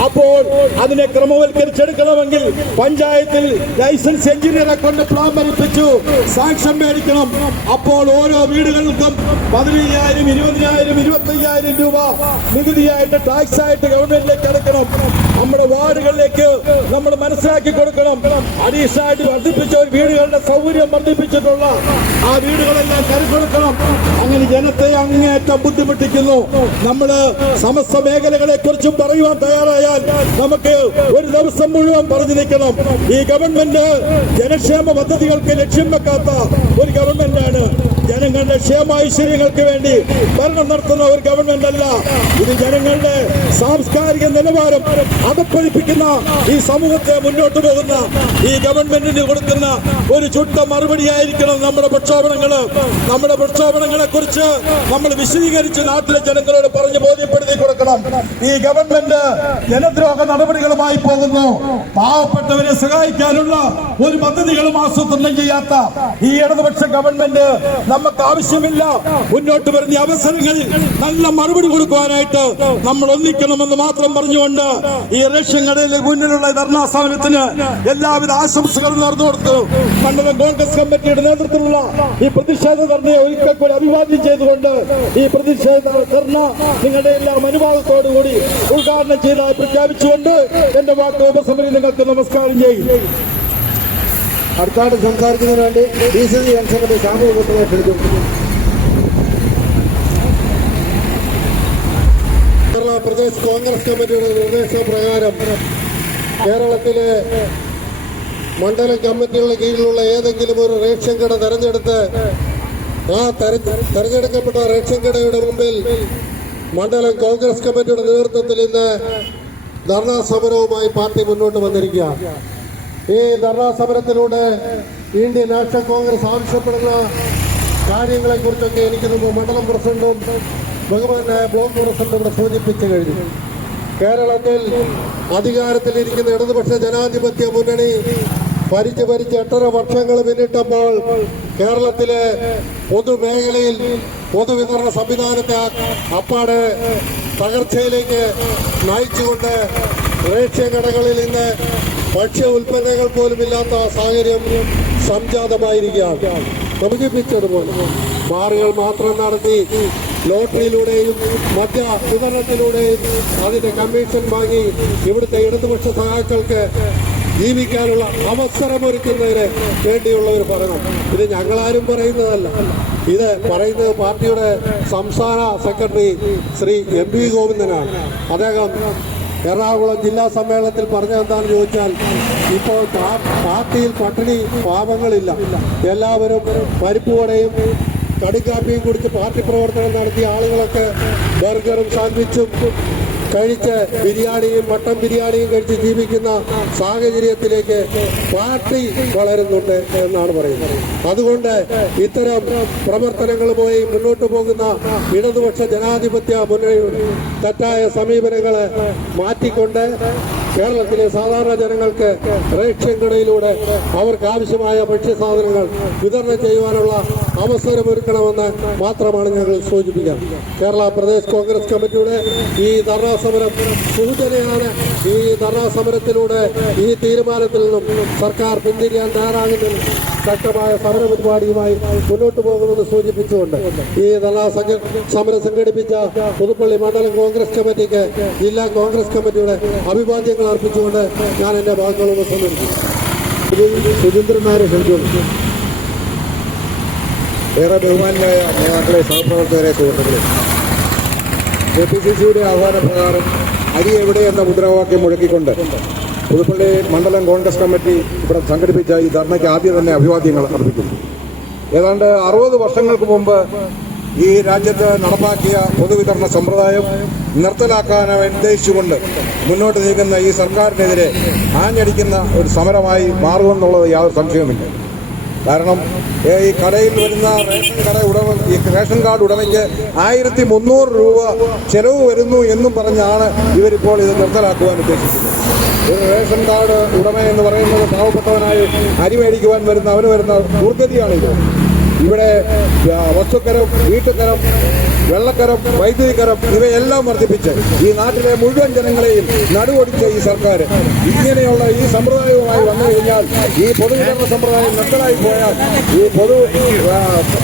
അപ്പോൾ അതിനെ ക്രമവൽക്കരിച്ചെടുക്കണമെങ്കിൽ പഞ്ചായത്തിൽ ലൈസൻസ് എഞ്ചിനീയറെ കൊണ്ട് പ്ലാൻ വരപ്പിച്ചു സാക്ഷ്യം മേടിക്കണം. അപ്പോൾ ഓരോ വീടുകൾക്കും 15,000, 20,000, 25,000 രൂപ നികുതിയായിട്ട് ടാക്സ് ആയിട്ട് ഗവൺമെന്റിലേക്ക് അടക്കണം. നമ്മുടെ വാർഡുകളിലേക്ക് നമ്മൾ മനസ്സിലാക്കി കൊടുക്കണം. അഡീഷണൽ ആയിട്ട് വർദ്ധിപ്പിച്ച ഒരു വീടുകളുടെ സൗകര്യം വർദ്ധിപ്പിച്ചിട്ടുള്ള ആ വീടുകളെല്ലാം കരുക്കൊടുക്കണം. അങ്ങനെ ജനത്തെ അങ്ങേയറ്റം ബുദ്ധിമുട്ടിക്കുന്നു. നമ്മള് സമസ്ത മേഖലകളെ കുറിച്ചും പറയുവാൻ തയ്യാറായാൽ നമുക്ക് ഒരു ദിവസം മുഴുവൻ പറഞ്ഞു നിൽക്കണം. ഈ ഗവൺമെന്റ് ജനക്ഷേമ പദ്ധതികൾക്ക് ലക്ഷ്യം വെക്കാത്ത ഒരു ഗവൺമെന്റാണ്. ജനങ്ങളുടെ ക്ഷേമൈശ്വര്യങ്ങൾക്ക് വേണ്ടി ഭരണം നടത്തുന്ന ഒരു ഗവൺമെന്റ് അല്ല ഇത്. ജനങ്ങളുടെ സാംസ്കാരിക നിലവാരം അതപ്പതിപ്പിക്കുന്ന ഈ സമൂഹത്തെ മുന്നോട്ട് പോകുന്ന ഈ ഗവൺമെന്റിന് കൊടുക്കുന്ന ഒരു ചുട്ട മറുപടിയായിരിക്കണം നമ്മുടെ പ്രക്ഷോഭണങ്ങള്. നമ്മുടെ പ്രക്ഷോഭണങ്ങളെ കുറിച്ച് നമ്മൾ വിശദീകരിച്ച് നാട്ടിലെ ജനങ്ങളോട് പറഞ്ഞ് ബോധ്യപ്പെടുത്തി കൊടുക്കണം. ഈ ഗവൺമെന്റ് ജനദ്രോഹ നടപടികളുമായി പോകുന്നു. പാവപ്പെട്ടവരെ സഹായിക്കാനുള്ള ഒരു പദ്ധതികളും ആസൂത്രണം ചെയ്യാത്ത ഈ ഇടതുപക്ഷ ഗവൺമെന്റ് നമുക്ക് ആവശ്യമില്ല. മുന്നോട്ട് വരുന്ന അവസരങ്ങളിൽ നല്ല മറുപടി കൊടുക്കുവാനായിട്ട് നമ്മൾ ഒന്നിക്കണമെന്ന് മാത്രം പറഞ്ഞുകൊണ്ട് ഈ റേഷൻ കടയിലെ മുന്നിലുള്ള ധർണാ സമരത്തിന് എല്ലാവിധ ആശംസകളും നേർന്നു കൊടുത്തു. മണ്ഡലം കോൺഗ്രസ് കമ്മിറ്റിയുടെ നേതൃത്വത്തിലുള്ള ഈ പ്രതിഷേധ ധർണയെ ഒരിക്കൽ കൂടി അഭിവാദ്യം ചെയ്തുകൊണ്ട് ഈ പ്രതിഷേധ ധർണ നിങ്ങളുടെ എല്ലാം അനുവാദത്തോടുകൂടി ഉദ്ഘാടനം ചെയ്തതായി പ്രഖ്യാപിച്ചുകൊണ്ട് എന്റെ വാക്ക് ഉപസമരം നിങ്ങൾക്ക് നമസ്കാരം ചെയ്യും. അടുത്തായിട്ട് സംസാരിക്കുന്നതിന് വേണ്ടി DCC ജനറൽ സെക്രട്ടറി സാബു പുതുപ്രഭുവിനെ ക്ഷണിക്കുന്നു. കേരള പ്രദേശ് കോൺഗ്രസ് കമ്മിറ്റിയുടെ നിർദ്ദേശപ്രകാരം കേരളത്തിലെ മണ്ഡലം കമ്മിറ്റികളുടെ കീഴിലുള്ള ഏതെങ്കിലും ഒരു റേഷൻ കട തെരഞ്ഞെടുത്ത് ആ തെരഞ്ഞെടുക്കപ്പെട്ട റേഷൻ കടയുടെ മുമ്പിൽ മണ്ഡലം കോൺഗ്രസ് കമ്മിറ്റിയുടെ നേതൃത്വത്തിൽ ഇന്ന് ധർണാ സമരവുമായി പാർട്ടി മുന്നോട്ട് വന്നിരിക്കുക. ഈ ധർണാ സമരത്തിലൂടെ ഇന്ത്യൻ നാഷണൽ കോൺഗ്രസ് ആവശ്യപ്പെടുന്ന കാര്യങ്ങളെക്കുറിച്ചൊക്കെ എനിക്ക് മുമ്പ് മണ്ഡലം പ്രസിഡന്റും ബഹുമാനായ ബ്ലോക്ക് പ്രസിഡന്റും ഇവിടെ സൂചിപ്പിച്ചു കഴിഞ്ഞു. കേരളത്തിൽ അധികാരത്തിലിരിക്കുന്ന ഇടതുപക്ഷ ജനാധിപത്യ മുന്നണി ഭരിച്ച് 8.5 വർഷങ്ങൾ പിന്നിട്ടപ്പോൾ കേരളത്തിലെ പൊതുമേഖലയിൽ പൊതുവിതരണ സംവിധാനത്തെ അപ്പാടെ തകർച്ചയിലേക്ക് നയിച്ചുകൊണ്ട് റേഷൻ കടകളിൽ ഇന്ന് ഭക്ഷ്യ ഉൽപ്പന്നങ്ങൾ പോലും ഇല്ലാത്ത സാഹചര്യം സംജാതമായിരിക്കുകയാണ്. സൂചിപ്പിച്ചതുപോലെ ബാറുകൾ മാത്രം നടത്തി ലോട്ടറിയിലൂടെയും മദ്യ വിതരണത്തിലൂടെയും അതിന്റെ കമ്മീഷൻ വാങ്ങി ഇവിടുത്തെ ഇടതുപക്ഷ സഹാക്കൾക്ക് ജീവിക്കാനുള്ള അവസരമൊരുക്കുന്നതിന് വേണ്ടിയുള്ള ഒരു പഠനം. ഇത് ഞങ്ങളാരും പറയുന്നതല്ല, ഇത് പറയുന്നത് പാർട്ടിയുടെ സംസ്ഥാന സെക്രട്ടറി ശ്രീ MP ഗോവിന്ദനാണ്. അദ്ദേഹം എറണാകുളം ജില്ലാ സമ്മേളനത്തിൽ പറഞ്ഞതെന്താണെന്ന് ചോദിച്ചാൽ, ഇപ്പോൾ പാർട്ടിയിൽ പട്ടിണി പാവങ്ങളില്ല, എല്ലാവരും പരിപ്പുവടയും കടിക്കാപ്പിയും കുടിച്ച് പാർട്ടി പ്രവർത്തനം നടത്തിയ ആളുകളൊക്കെ ബർഗറും സാൻഡ്വിച്ചും കഴിച്ച് ബിരിയാണിയും മട്ടൻ ബിരിയാണിയും കഴിച്ച് ജീവിക്കുന്ന സാഹചര്യത്തിലേക്ക് പാർട്ടി വളരുന്നുണ്ട് എന്നാണ് പറയുന്നത്. അതുകൊണ്ട് ഇത്തരം പ്രവർത്തനങ്ങളുമായി മുന്നോട്ട് പോകുന്ന ഇടതുപക്ഷ ജനാധിപത്യ മുന്നണിയുടെ തെറ്റായ സമീപനങ്ങളെ മാറ്റിക്കൊണ്ട് കേരളത്തിലെ സാധാരണ ജനങ്ങൾക്ക് റേഷൻ കടയിലൂടെ അവർക്ക് ആവശ്യമായ ഭക്ഷ്യസാധനങ്ങൾ വിതരണം ചെയ്യുവാനുള്ള അവസരമൊരുക്കണമെന്ന് മാത്രമാണ് ഞങ്ങൾ സൂചിപ്പിക്കുക. കേരള പ്രദേശ് കോൺഗ്രസ് കമ്മിറ്റിയുടെ ഈ ധർണാ സമരം സൂചനയാണ്. ഈ ധർണാ സമരത്തിലൂടെ ഈ തീരുമാനത്തിൽ നിന്നും സർക്കാർ പിന്തിരിയാൻ തയ്യാറാകുന്നതിൽ ശക്തമായ സമര പരിപാടിയുമായി മുന്നോട്ട് പോകുമെന്ന് സൂചിപ്പിച്ചുകൊണ്ട് ഈ ധർണാ സമരം സംഘടിപ്പിച്ച പുതുപ്പള്ളി മണ്ഡലം കോൺഗ്രസ് കമ്മിറ്റിക്ക് ജില്ലാ കോൺഗ്രസ് കമ്മിറ്റിയുടെ അഭിവാദ്യങ്ങൾ അർപ്പിച്ചുകൊണ്ട് ഞാൻ എന്റെ വാക്കുകൾ ഉപസംഹരിക്കും. സുചന്ദ്രന്മാരെ ക്ഷണിച്ചു. ഏറെ ബഹുമാനായ നേതാക്കളെ, സഹപ്രവർത്തകരെ, സുഹൃത്തുക്കളെ, KPCCയുടെ ആഹ്വാനപ്രകാരം അരി എവിടെ എന്ന മുദ്രാവാക്യം മുഴക്കിക്കൊണ്ട് പുതുപ്പള്ളി മണ്ഡലം കോൺഗ്രസ് കമ്മിറ്റി ഇവിടെ സംഘടിപ്പിച്ച ഈ ധർണയ്ക്ക് ആദ്യം തന്നെ അഭിവാദ്യങ്ങൾ അർപ്പിക്കുന്നു. ഏതാണ്ട് 60 വർഷങ്ങൾക്ക് മുമ്പ് ഈ രാജ്യത്ത് നടപ്പാക്കിയ പൊതുവിതരണ സമ്പ്രദായം നിർത്തലാക്കാൻ ഉദ്ദേശിച്ചുകൊണ്ട് മുന്നോട്ട് നീങ്ങുന്ന ഈ സർക്കാരിനെതിരെ ആഞ്ഞടിക്കുന്ന ഒരു സമരമായി മാറുമെന്നുള്ളത് യാതൊരു സംശയവുമില്ല. കാരണം ഈ കടയിൽ വരുന്ന റേഷൻ കാർഡ് ഉടമയ്ക്ക് 1300 രൂപ ചെലവ് വരുന്നു എന്നും പറഞ്ഞാണ് ഇവരിപ്പോൾ ഇത് നിർത്തലാക്കുവാൻ ഉദ്ദേശിക്കുന്നത്. ഒരു റേഷൻ കാർഡ് ഉടമ എന്ന് പറയുന്നത് പാവപ്പെട്ടവനായി അരി മേടിക്കുവാൻ വരുന്ന അവന് വരുന്ന ദുർഗതിയാണിത്. ഇവിടെ വസ്തുക്കരം, വീട്ടുകരം, വെള്ളക്കരം, വൈദ്യുതിക്കരം ഇവയെല്ലാം വർദ്ധിപ്പിച്ച് ഈ നാട്ടിലെ മുഴുവൻ ജനങ്ങളെയും നടുവൊടിച്ച ഈ സർക്കാർ ഇങ്ങനെയുള്ള ഈ സമ്പ്രദായവുമായി വന്നു കഴിഞ്ഞാൽ, ഈ പൊതുവിതരണ സമ്പ്രദായം നിർത്തലായി പോയാൽ ഈ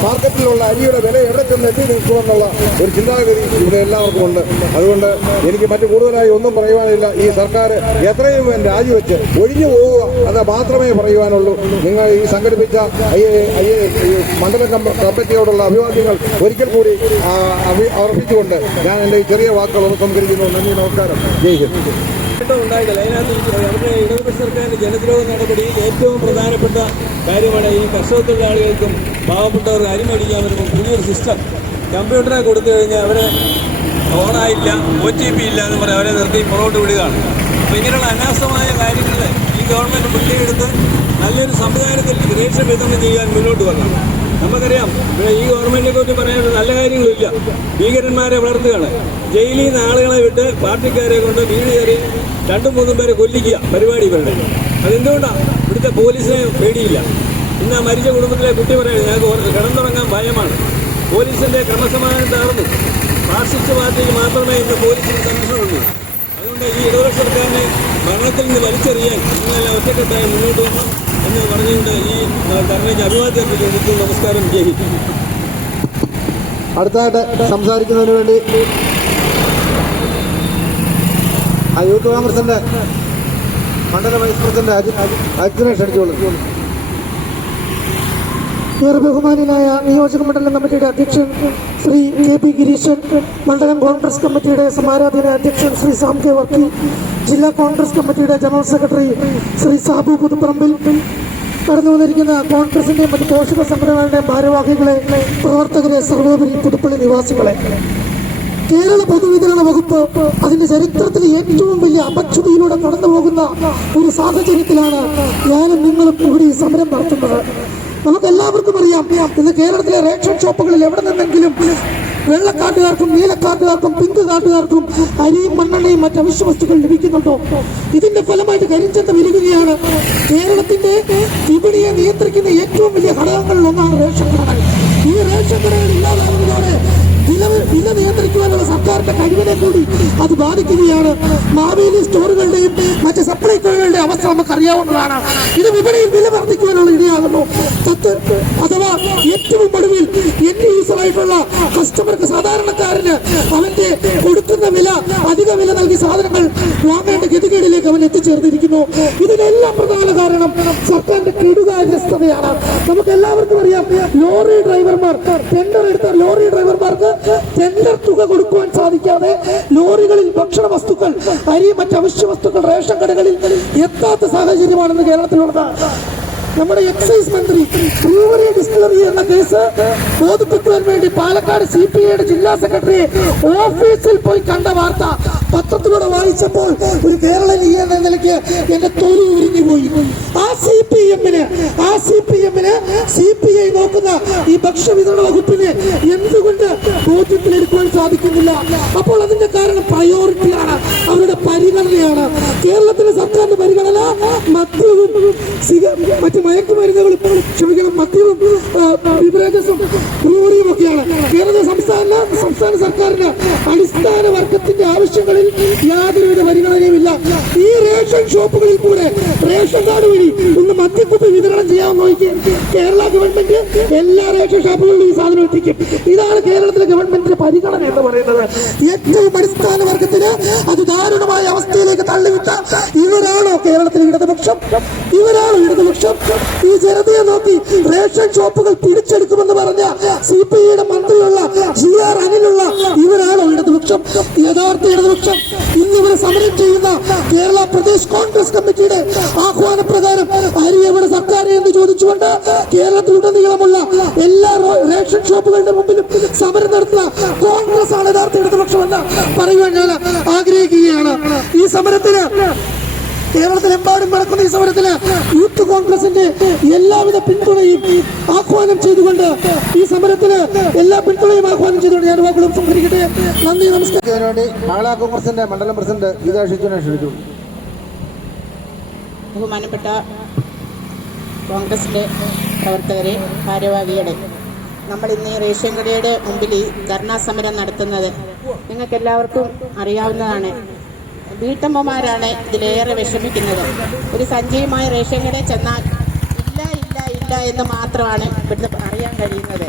മാർക്കറ്റിലുള്ള അരിയുടെ വില എവിടെ ചെന്ന് എത്തി നിൽക്കുമെന്നുള്ള ഒരു ചിന്താഗതി ഇവിടെ എല്ലാവർക്കും ഉണ്ട്. അതുകൊണ്ട് എനിക്ക് മറ്റു കൂടുതലായി ഒന്നും പറയുവാനില്ല. ഈ സർക്കാർ എത്രയും രാജിവെച്ച് ഒഴിഞ്ഞു പോവുക അത് മാത്രമേ പറയുവാനുള്ളൂ. നിങ്ങൾ ഈ സംഘടിപ്പിച്ച മണ്ഡലം കമ്മിറ്റിയോടുള്ള അഭിവാദ്യങ്ങൾ ഒരിക്കൽ കൂടി അർപ്പിച്ചുകൊണ്ട് ഞാൻ എൻ്റെ ഈ ചെറിയ വാക്കുകൾ സംസ്കരിക്കുന്നു. നന്ദി, നമസ്കാരം, ജയ് ഹിന്ദ്. ഉണ്ടായിട്ടില്ല. അതിനകത്ത് അവരുടെ ഇടതുപക്ഷ സർക്കാരിൻ്റെ ജനദ്രോഹ നടപടിയിൽ ഏറ്റവും പ്രധാനപ്പെട്ട കാര്യമാണ് ഈ കർഷക തൊഴിലാളികൾക്കും പാവപ്പെട്ടവർക്ക് അരി മേടിക്കാൻ വരുമ്പോൾ പുതിയൊരു സിസ്റ്റം കമ്പ്യൂട്ടറെ കൊടുത്തു കഴിഞ്ഞാൽ അവരെ ഓണായില്ല, OTP ഇല്ല എന്ന് പറഞ്ഞാൽ അവരെ നിർത്തി പുറകോട്ട് വിടുകയാണ്. അപ്പോൾ ഇങ്ങനെയുള്ള അനാവശ്യമായ കാര്യങ്ങളിൽ ഈ ഗവൺമെൻറ് മുൻകൈയെടുത്ത് നല്ലൊരു സംവിധാനത്തിൽ റേഷൻ വിതരണം ചെയ്യാൻ മുന്നോട്ട് വരണം. നമുക്കറിയാം ഇവിടെ ഈ ഗവൺമെൻറ്റിനെ കുറിച്ച് പറയാൻ നല്ല കാര്യങ്ങളില്ല. ഭീകരന്മാരെ വളർത്തുകയാണ്. ജയിലിൽ നിന്ന് ആളുകളെ വിട്ട് പാർട്ടിക്കാരെ കൊണ്ട് വീട് കയറി 2-3 പേരെ കൊല്ലിക്കുക പരിപാടി ഇവരുടെ. അതെന്തുകൊണ്ടാണ്? ഇവിടുത്തെ പോലീസിനെ പേടിയില്ല. ഇന്ന് ആ മരിച്ച കുടുംബത്തിലെ കുട്ടി പറയുന്നത് ഞങ്ങൾക്ക് കിടന്നുറങ്ങാൻ ഭയമാണ്. പോലീസിൻ്റെ ക്രമസമാധാനം തകർന്നു. ഫാസിസ്റ്റ് പാർട്ടിക്ക് മാത്രമേ ഇന്ന് പോലീസിന് സംരക്ഷണമുള്ളൂ. അതുകൊണ്ട് ഈ ഇടതുപക്ഷ സർക്കാരിനെ ഭരണത്തിൽ നിന്ന് വലിച്ചെറിയാൻ നിങ്ങളെല്ലാം ഒറ്റക്കെട്ടായി മുന്നോട്ട് വന്നു എന്ന് പറഞ്ഞുകൊണ്ട് ഈ ധർണയ്ക്ക് അഭിവാദ്യം അർപ്പിക്കുന്നു. നമസ്കാരം, ജയ് ഹിന്ദ്. അടുത്തായിട്ട് സംസാരിക്കുന്നതിന് വേണ്ടി യൂത്ത് കോൺഗ്രസിന്റെ മണ്ഡല വൈസ് പ്രസിഡന്റ് അജിനെ ക്ഷണിച്ചോളൂ. ഏറെ ബഹുമാനായ നിയോജക മണ്ഡലം കമ്മിറ്റിയുടെ അധ്യക്ഷൻ ശ്രീ KB ഗിരീശൻ, മണ്ഡലം കോൺഗ്രസ് കമ്മിറ്റിയുടെ സമാരാധീന അധ്യക്ഷൻ ശ്രീ സാം കെ വർക്കി, ജില്ലാ കോൺഗ്രസ് കമ്മിറ്റിയുടെ ജനറൽ സെക്രട്ടറി ശ്രീ സാബു പുതുപ്പറമ്പിൽ, കടന്നു വന്നിരിക്കുന്ന കോൺഗ്രസിന്റെയും മറ്റ് പോഷക സംഘടനകളുടെയും ഭാരവാഹികളെ, പ്രവർത്തകരെ, സർവോപരി പുതുപ്പള്ളി നിവാസികളെ, കേരള പൊതുവിതരണ വകുപ്പ് അതിന്റെ ചരിത്രത്തിൽ ഏറ്റവും വലിയ അപക്ഷതിയിലൂടെ കടന്നു പോകുന്ന ഒരു സാഹചര്യത്തിലാണ് ഞാനും നിങ്ങളും ഇവിടെ ഈ സമരം നടത്തുന്നത്. നമുക്കെല്ലാവർക്കും അറിയാം, ഇന്ന് കേരളത്തിലെ റേഷൻ ഷോപ്പുകളിൽ എവിടെ നിന്നെങ്കിലും വെള്ളക്കാട്ടുകാർക്കും നീലക്കാട്ടുകാർക്കും പിങ്ക് കാട്ടുകാർക്കും അരിയും മണ്ണെണ്ണയും മറ്റ് അവശ്യ വസ്തുക്കൾ ലഭിക്കുന്നുണ്ടോ? ഇതിന്റെ ഫലമായിട്ട് കരിഞ്ചന്ത വിൽക്കുകയാണ്. കേരളത്തിന്റെ വിപണിയെ നിയന്ത്രിക്കുന്ന ഏറ്റവും വലിയ ഘടകങ്ങളിൽ ഒന്നാണ് റേഷൻ കടകൾ. ഈ റേഷൻ കടകൾ ഇല്ലാതാവുന്നതോടെ വില നിയന്ത്രിക്കുവാനുള്ള സർക്കാരിന്റെ കഴിവിനെ കൂടി അത് ബാധിക്കുകയാണ്. മാവേലി സ്റ്റോറുകളുടെയും മറ്റ് സപ്ലൈകോകളുടെ അവസ്ഥ നമുക്കറിയാവുന്നതാണ്. ഇത് വിപണിയിൽ വില വർദ്ധിക്കുവാനുള്ള ഇടയാകുന്നു. അഥവാ ഏറ്റവും ഒടുവിൽ എൻഡ് യൂസറായിട്ടുള്ള കസ്റ്റമർക്ക്, സാധാരണക്കാരന് അവന്റെ കൊടുക്കുന്ന വില, അധിക വില നൽകി സാധനങ്ങൾ വാങ്ങേണ്ട ഗതികേടിലേക്ക് അവൻ എത്തിച്ചേർന്നിരിക്കുന്നു. ഇതിനെല്ലാം പ്രധാന കാരണം സർക്കാരിന്റെ കെടുകാര്യസ്ഥതയാണ്. നമുക്ക് എല്ലാവർക്കും അറിയാം, ലോറി ഡ്രൈവർമാർ ടെൻഡർ എടുത്ത ലോറി ഡ്രൈവർമാർക്ക് ടെൻഡർ തുക കൊടുക്കുവാൻ സാധിക്കാതെ ലോറികളിൽ ഭക്ഷണ വസ്തുക്കൾ, അരി, മറ്റ് അവശ്യ വസ്തുക്കൾ റേഷൻ കടകളിൽ എത്താത്ത സാഹചര്യമാണെന്ന് കേരളത്തിലുള്ളത്. നമ്മുടെ എക്സൈസ് മന്ത്രി ബ്രൂവറി ഡിസ്റ്റിലറി എന്ന കേസ് ബോധിപ്പിക്കുവാൻ വേണ്ടി പാലക്കാട് CPIയുടെ ജില്ലാ സെക്രട്ടറി ഓഫീസിൽ പോയി കണ്ട വാർത്ത പത്രത്തിലൂടെ വായിച്ചപ്പോൾ ഒരു കേരളീയ എന്ന നിലയ്ക്ക് എന്റെ തൊലി ഉരിഞ്ഞു പോയി. ആ CPMന് CPI നോക്കുന്ന ഈ ഭക്ഷ്യവിതരണ വകുപ്പിന് എന്തുകൊണ്ട് ബോധ്യത്തിലെടുക്കുവാൻ സാധിക്കുന്നില്ല? അപ്പോൾ അതിന്റെ കാരണം പ്രയോറിറ്റിയാണ്, അവരുടെ പരിഗണനയാണ്. കേരളത്തിലെ സർക്കാരിന്റെ പരിഗണന മദ്യവും മറ്റ് മയക്കുമരുന്നുകളും, മദ്യവും ബിവറേജസും ബ്രൂവറിയും ഒക്കെയാണ്. കേരള സംസ്ഥാന സർക്കാരിന് അടിസ്ഥാന വർഗത്തിന്റെ ആവശ്യങ്ങളിൽ യാതൊരുവിധ പരിഗണനയുമില്ല. ഈ റേഷൻ ഷോപ്പുകളിൽ കൂടെ റേഷൻ കാർഡ് വഴി ഇന്ന് മദ്യക്കുപ്പി വിതരണം ചെയ്യാൻ നോക്കി കേരള ഗവൺമെന്റ് എല്ലാ റേഷൻ ഷോപ്പുകളിലും ഈ സാധനം എത്തിക്കും. ഇതാണ് കേരളത്തിലെ ഗവൺമെന്റിന്റെ പരിഗണന എന്ന് പറയുന്നത്. ഏറ്റവും അടിസ്ഥാന വർഗത്തിന് അത് ദാരുണമായ അവസ്ഥയിലേക്ക് തള്ളിവിട്ട ഇവരാണോ കേരളത്തിലെ ഇടതുപക്ഷം? ഇവരാണോ ഇടതുപക്ഷം? ഈ ജനതയെ നോക്കി റേഷൻ ഷോപ്പുകൾ പിടിച്ചെടുക്കുമെന്ന് പറഞ്ഞ CPIയുടെ മന്ത്രിയുള്ള GR അനിലുള്ള ഇവരാണോ ഇടതുപക്ഷം? യഥാർത്ഥ ഇടതുപക്ഷം ഇന്നിവിടെ സമരം ചെയ്യുന്ന കേരള പ്രദേശ് കോൺഗ്രസ് കമ്മിറ്റിയുടെ ആഹ്വാനപ്രകാരം അരി എവിടെ സർക്കാർ എന്ന് ചോദിച്ചുകൊണ്ട് കേരളത്തിലുടനീളമുള്ള എല്ലാ റേഷൻ ഷോപ്പുകളുടെ മുമ്പിലും സമരം നടത്തുന്ന കോൺഗ്രസ് ആണ് യഥാർത്ഥ ഇടതുപക്ഷമെന്ന് പറയുവാൻ ഞാൻ ആഗ്രഹിക്കുകയാണ്. ഈ സമരത്തിന് കേരളത്തിലെമ്പാടും നടക്കുന്ന ഈ സമരത്തിന് യൂത്ത് കോൺഗ്രസിന്റെ എല്ലാവിധ പിന്തുണയും ആഹ്വാനം ചെയ്തുകൊണ്ട് ഈ സമരത്തിന് എല്ലാ പിന്തുണയും ആഹ്വാനം ചെയ്തുകൊണ്ട് ഞാൻ വാക്കുകളും സംഹരിക്കട്ടെ. നന്ദി, നമസ്കാരം. വേണ്ടി മഹിളാ കോൺഗ്രസിന്റെ മണ്ഡലം പ്രസിഡന്റ് ഗീതാ ഷിജുവിനെ ക്ഷണിച്ചു. ബഹുമാനപ്പെട്ട കോൺഗ്രസിന്റെ പ്രവർത്തകരെ, ഭാരവാഹികളെ, നമ്മൾ ഇന്ന് ഈ റേഷൻ കടയുടെ മുമ്പിൽ ഈ ധർണാ സമരം നടത്തുന്നത് നിങ്ങൾക്ക് എല്ലാവർക്കും അറിയാവുന്നതാണ്. വീട്ടമ്മമാരാണ് ഇതിലേറെ വിഷമിക്കുന്നത്. ഒരു സഞ്ചിയുമായി റേഷൻ കടയിൽ ചെന്നാൽ ഇല്ല ഇല്ല ഇല്ല എന്ന് മാത്രമാണ് ഇവിടുന്ന് അറിയാൻ കഴിയുന്നത്.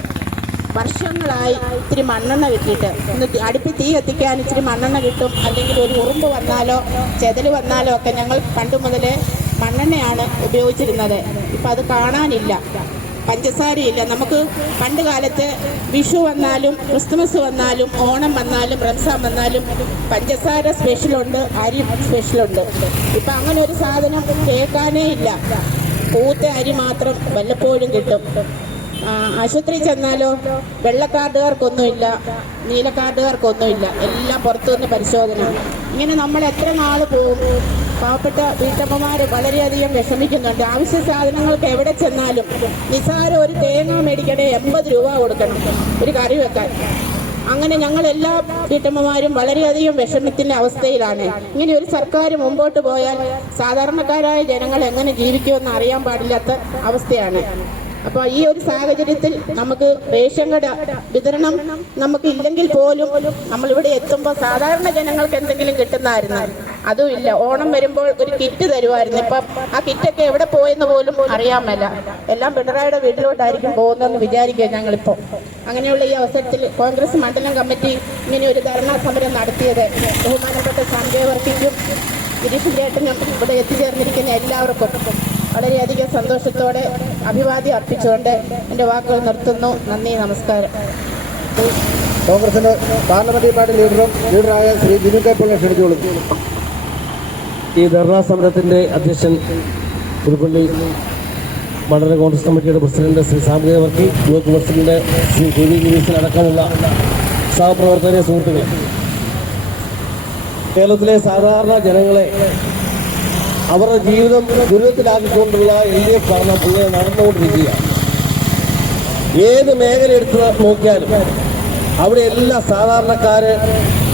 വർഷങ്ങളായി ഇത്തിരി മണ്ണെണ്ണ കിട്ടിയിട്ട് ഇന്ന് അടുപ്പിൽ തീ എത്തിക്കാൻ ഇച്ചിരി മണ്ണെണ്ണ കിട്ടും, അല്ലെങ്കിൽ ഒരു ഉറുമ്പ് വന്നാലോ ചെതൽ വന്നാലോ ഒക്കെ ഞങ്ങൾ പണ്ട് മുതലേ മണ്ണെണ്ണയാണ് ഉപയോഗിച്ചിരുന്നത്. ഇപ്പം അത് കാണാനില്ല, പഞ്ചസാരയില്ല. നമുക്ക് പണ്ട് കാലത്ത് വിഷു വന്നാലും ക്രിസ്തുമസ് വന്നാലും ഓണം വന്നാലും റംസാൻ വന്നാലും പഞ്ചസാര സ്പെഷ്യലുണ്ട്, അരി സ്പെഷ്യലുണ്ട്. ഇപ്പം അങ്ങനെ ഒരു സാധനം കേൾക്കാനേ ഇല്ല. പൂത്ത അരി മാത്രം വല്ലപ്പോഴും കിട്ടും. ആശുപത്രിയിൽ ചെന്നാലോ വെള്ളക്കാർഡുകാർക്കൊന്നുമില്ല, നീലക്കാർഡുകാർക്കൊന്നുമില്ല, എല്ലാം പുറത്തുനിന്ന് പരിശോധന. ഇങ്ങനെ നമ്മൾ എത്ര നാൾ പോകും? പാവപ്പെട്ട വീട്ടമ്മമാർ വളരെയധികം വിഷമിക്കുന്നുണ്ട്. ആവശ്യ സാധനങ്ങൾക്ക് എവിടെ ചെന്നാലും നിസ്സാരം ഒരു തേങ്ങ മേടിക്കണേ 80 രൂപ കൊടുക്കണം ഒരു കറി വെക്കാൻ. അങ്ങനെ ഞങ്ങൾ എല്ലാ വീട്ടമ്മമാരും വളരെയധികം വിഷമത്തിന്റെ അവസ്ഥയിലാണ്. ഇങ്ങനെ ഒരു സർക്കാർ മുമ്പോട്ട് പോയാൽ സാധാരണക്കാരായ ജനങ്ങൾ എങ്ങനെ ജീവിക്കുമെന്ന് അറിയാൻ പാടില്ലാത്ത അവസ്ഥയാണ്. അപ്പോൾ ഈ ഒരു സാഹചര്യത്തിൽ നമുക്ക് റേഷൻ കട വിതരണം നമുക്ക് ഇല്ലെങ്കിൽ പോലും നമ്മളിവിടെ എത്തുമ്പോൾ സാധാരണ ജനങ്ങൾക്ക് എന്തെങ്കിലും കിട്ടുന്നതായിരുന്നു. അതും ഇല്ല. ഓണം വരുമ്പോൾ ഒരു കിറ്റ് തരുമായിരുന്നു. ഇപ്പം ആ കിറ്റൊക്കെ എവിടെ പോയെന്ന് പോലും അറിയാൻ മേല. എല്ലാം പിണറായിയുടെ വീട്ടിലോട്ടായിരിക്കും പോകുന്നതെന്ന് വിചാരിക്കുക ഞങ്ങളിപ്പോൾ. അങ്ങനെയുള്ള ഈ അവസരത്തിൽ കോൺഗ്രസ് മണ്ഡലം കമ്മിറ്റി ഇങ്ങനെ ഒരു ധർണാ സമരം നടത്തിയത് ബഹുമാനപ്പെട്ട സാംകേ വർക്കിക്കും ഗിരീഷ് ചേട്ടനും ഇവിടെ എത്തിച്ചേർന്നിരിക്കുന്ന എല്ലാവർക്കും വളരെയധികം സന്തോഷത്തോടെ അഭിവാദ്യം അർപ്പിച്ചുകൊണ്ട് എൻ്റെ വാക്കുകൾ നിർത്തുന്നു. നന്ദി, നമസ്കാരം. കോൺഗ്രസിന്റെ പാർലമെന്ററി പാർട്ടി ലീഡറായ ശ്രീ ജിനു കെ പിള്ളയെ ക്ഷണിച്ചുകൊള്ളും. ഈ ധർണാ സമരത്തിൻ്റെ അധ്യക്ഷൻ പുതുപ്പള്ളി മണ്ഡലം കോൺഗ്രസ് കമ്മിറ്റിയുടെ president Shri Sam K Varkey, block president Shri K V Gireeshan അടക്കമുള്ള സഹപ്രവർത്തകരെ, സുഹൃത്തുക്കളെ, കേരളത്തിലെ സാധാരണ ജനങ്ങളെ അവരുടെ ജീവിതം ദുരിതത്തിലാക്കിക്കൊണ്ടുള്ള LDF ഭരണം പുള്ളിയെ നടന്നുകൊണ്ടിരിക്കുകയാണ്. ഏത് മേഖല എടുത്ത് നോക്കിയാലും അവിടെ എല്ലാ സാധാരണക്കാര്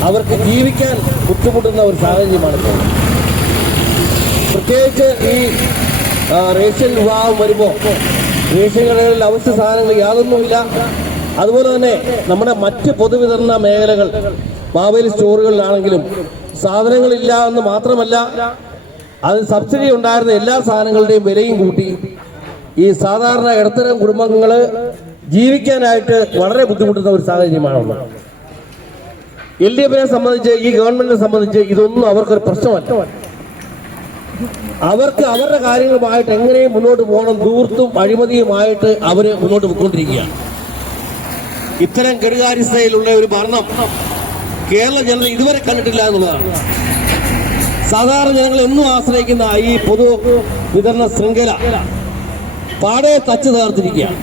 അവർക്ക് ജീവിക്കാൻ ബുദ്ധിമുട്ടുന്ന ഒരു സാഹചര്യമാണ് ഇപ്പോൾ. പ്രത്യേകിച്ച് ഈ റേഷൻ വിഭാഗം വരുമ്പോൾ റേഷൻ കടകളിൽ അവശ്യ സാധനങ്ങൾ യാതൊന്നുമില്ല. അതുപോലെ തന്നെ നമ്മുടെ മറ്റ് പൊതുവിതരണ മേഖലകൾ, മൊബൈൽ സ്റ്റോറുകളിലാണെങ്കിലും സാധനങ്ങളില്ല എന്ന് മാത്രമല്ല, അത് സബ്സിഡി ഉണ്ടായിരുന്ന എല്ലാ സാധനങ്ങളുടെയും വിലയും കൂട്ടി ഈ സാധാരണ ഇടത്തരം കുടുംബങ്ങൾ ജീവിക്കാനായിട്ട് വളരെ ബുദ്ധിമുട്ടുന്ന ഒരു സാഹചര്യമാണ്. LDFനെ സംബന്ധിച്ച്, ഈ ഗവൺമെന്റിനെ സംബന്ധിച്ച് ഇതൊന്നും അവർക്കൊരു പ്രശ്നമല്ല. അവർക്ക് അവരുടെ കാര്യങ്ങളുമായിട്ട് എങ്ങനെയും മുന്നോട്ട് പോകണം, ദൂർത്തും അഴിമതിയുമായിട്ട് അവര് മുന്നോട്ട് പോയിക്കൊണ്ടിരിക്കുകയാണ്. ഇത്തരം കെടുകാര്യസ്ഥയിലുള്ള ഒരു ഭരണം കേരള ജനത ഇതുവരെ കണ്ടിട്ടില്ല എന്നുള്ളതാണ്. സാധാരണ ജനങ്ങൾ എന്നും ആശ്രയിക്കുന്ന ഈ പൊതു വിതരണ ശൃംഖല പാടെ തച്ചു തകർത്തിരിക്കുകയാണ്.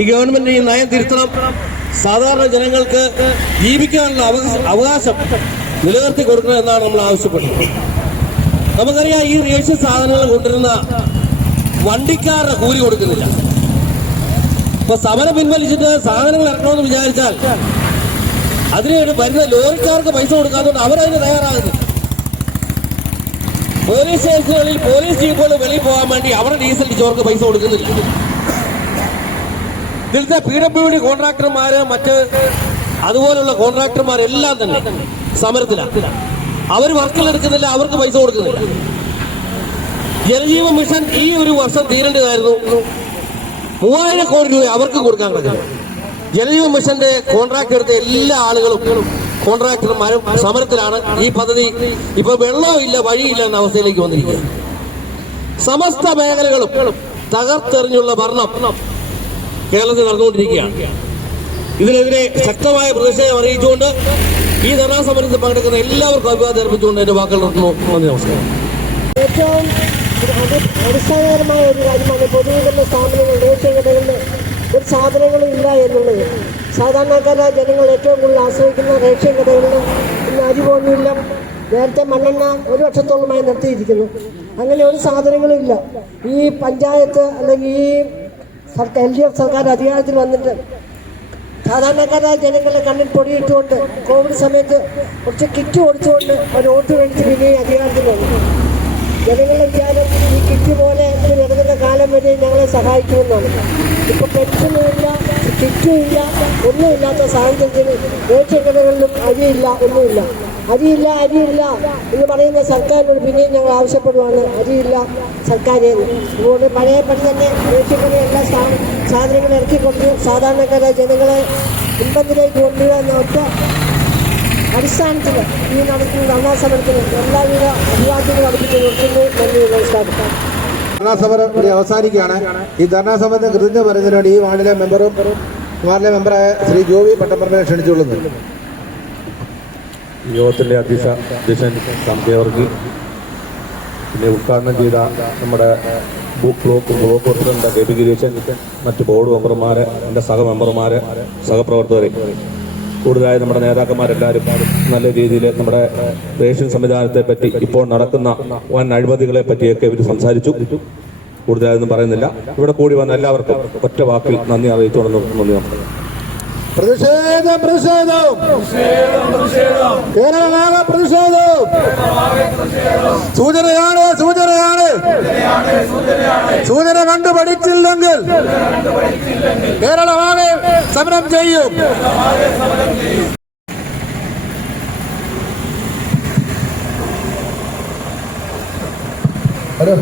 ഈ ഗവൺമെന്റ് ഈ നയം തിരുത്തണം. സാധാരണ ജനങ്ങൾക്ക് ജീവിക്കാനുള്ള അവകാശം നിലനിർത്തി കൊടുക്കണം എന്നാണ് നമ്മൾ ആവശ്യപ്പെടുന്നത്. നമുക്കറിയാം, ഈ റേഷൻ സാധനങ്ങൾ കൊണ്ടുവരുന്ന വണ്ടിക്കാരുടെ കൂലി കൊടുക്കുന്നില്ല. ഇപ്പൊ സമരം പിൻവലിച്ചിട്ട് സാധനങ്ങൾ ഇറക്കണമെന്ന് വിചാരിച്ചാൽ അതിനുവേണ്ടി വരുന്ന ലോറിക്കാർക്ക് പൈസ കൊടുക്കാത്തതുകൊണ്ട് അവരതിന് തയ്യാറാകുന്നു. പോലീസ് സ്റ്റേഷനുകളിൽ പോലീസ് ജീപ്പുകൾ വെളിയിൽ പോകാൻ വേണ്ടി അവരുടെ ഡീസൽ ചോർക്ക് പൈസ കൊടുക്കുന്നില്ല. ഇതിലത്തെ PWD കോൺട്രാക്ടർമാര്, മറ്റ് അതുപോലുള്ള കോൺട്രാക്ടർമാരെല്ലാം തന്നെ സമരത്തിലാണ്. അവർ വർക്കിലെടുക്കുന്നില്ല, അവർക്ക് പൈസ കൊടുക്കുന്നില്ല. ജലജീവൻ മിഷൻ ഈ ഒരു വർഷം തീരേണ്ടതായിരുന്നു. 3000 കോടി രൂപ അവർക്ക് കൊടുക്കാൻ കഴിയും. ജലജീവൻ മിഷന്റെ കോൺട്രാക്ട് എടുത്ത എല്ലാ ആളുകളും കോൺട്രാക്ടർമാരും സമരത്തിലാണ്. ഈ പദ്ധതി ഇപ്പൊ വെള്ളമില്ല, വഴിയില്ല എന്ന അവസ്ഥയിലേക്ക് വന്നിരിക്കുക. സമസ്ത മേഖലകളും തകർത്തെറിഞ്ഞുള്ള ഭരണം കേരളത്തിൽ നടന്നുകൊണ്ടിരിക്കുകയാണ്. ഇതിനെതിരെ ശക്തമായ പ്രതിഷേധം അറിയിച്ചുകൊണ്ട് ഈ ധർണാ സമരത്തിൽ പങ്കെടുക്കുന്ന എല്ലാവർക്കും അഭിവാദ്യം അർപ്പിച്ചുകൊണ്ട് എന്റെ വാക്കുകൾ നിർത്തുന്നു. നന്ദി, നമസ്കാരം. ഏറ്റവും അടിസ്ഥാനപരമായ ഒരു കാര്യമാണ് പൊതുവിതരണ സ്ഥാപനങ്ങൾ റേഷൻ കടകളിൽ ഒരു സാധനങ്ങളും ഇല്ല എന്നുള്ളത്. സാധാരണക്കാരായ ജനങ്ങൾ ഏറ്റവും കൂടുതൽ ആശ്രയിക്കുന്ന റേഷൻ കടകളിൽ ഇന്ന് അരി പോലുമില്ല. നേരത്തെ മണ്ണെണ്ണ 1 വർഷത്തോളമായി നിർത്തിയിരിക്കുന്നു. അങ്ങനെ ഒരു സാധനങ്ങളും ഇല്ല. ഈ പഞ്ചായത്ത് അല്ലെങ്കിൽ ഈ LDF സർക്കാർ അധികാരത്തിൽ വന്നിട്ട് സാധാരണക്കാരായ ജനങ്ങളെ കണ്ണിൽ പൊടിയിട്ടുകൊണ്ട് കോവിഡ് സമയത്ത് കുറച്ച് കിറ്റ് കൊടുത്തുകൊണ്ട് അവർ വോട്ട് മേടിച്ച് പിന്നെയും അധികാരത്തിൽ വന്നു. ജനങ്ങളുടെ വിചാരം ഈ കിറ്റ് പോലെ ഇത് നിലനിന്ന കാലം വരെ ഞങ്ങളെ സഹായിക്കുമെന്നാണ്. ഇപ്പോൾ പെൻഷനും ഇല്ല, കിറ്റും ഇല്ല, ഒന്നുമില്ലാത്ത സാഹചര്യത്തിൽ റേഷൻ കടകളിലും അരിയില്ല, ഒന്നുമില്ല. അരിയില്ല എന്ന് പറയുന്ന സർക്കാരിനോട് പിന്നെയും ഞങ്ങൾ ആവശ്യപ്പെടുവാണ്, അരിയില്ല സർക്കാരെ. അതുകൊണ്ട് പഴയപടി തന്നെ റേഷൻ കട എല്ലാ സാധനങ്ങളും ഇറക്കിക്കൊണ്ട് സാധാരണക്കാരായ ജനങ്ങളെ മുൻപന്തിലേക്ക് കൊണ്ടുവരിക എന്ന ഒറ്റ അടിസ്ഥാനത്തിൽ ഈ നടക്കുന്ന ധർണാ സമരത്തിന് എല്ലാവിധ അഭിവാദ്യങ്ങളും അർപ്പിച്ച് നിർത്തുന്നു. നന്ദി, നമസ്കാരം. ധർണാ സമരം ഇവിടെ അവസാനിക്കുകയാണ്. ഈ ധർണാ സമരത്തെ കൃതജ്ഞത പറയുന്നതിനാണ് ഈ വാർഡിലെ മെമ്പറായ ശ്രീ ജോവി പട്ടപ്പറമ്പിനെ ക്ഷണിച്ചുകൊള്ളുന്നു. യോഗത്തിൻ്റെ അധ്യക്ഷൻ സംഖ്യവർഗി, പിന്നെ ഉദ്ഘാടനം ചെയ്ത നമ്മുടെ ബ്ലോക്ക് പ്രസിഡന്റ് KB ഗിരീശൻ, മറ്റ് ബോർഡ് മെമ്പർമാർ, എൻ്റെ സഹമെമ്പർമാർ, സഹപ്രവർത്തകരെ, കൂടുതലായി നമ്മുടെ നേതാക്കന്മാരെല്ലാവരും നല്ല രീതിയിൽ നമ്മുടെ റേഷൻ സംവിധാനത്തെ പറ്റി ഇപ്പോൾ നടക്കുന്ന വൻ അഴിമതികളെ പറ്റിയൊക്കെ ഇവർ സംസാരിച്ചു. കൂടുതലായൊന്നും പറയുന്നില്ല. ഇവിടെ കൂടി വന്ന എല്ലാവർക്കും ഒറ്റ വാക്കിൽ നന്ദി അറിയിച്ചുകൊണ്ടെന്ന് നന്ദി. പ്രതിഷേധം കേരളമാകെ പ്രതിഷേധം. സൂചന കണ്ടു പഠിച്ചില്ലെങ്കിൽ കേരളമാകെ സമരം ചെയ്യും. ഹലോ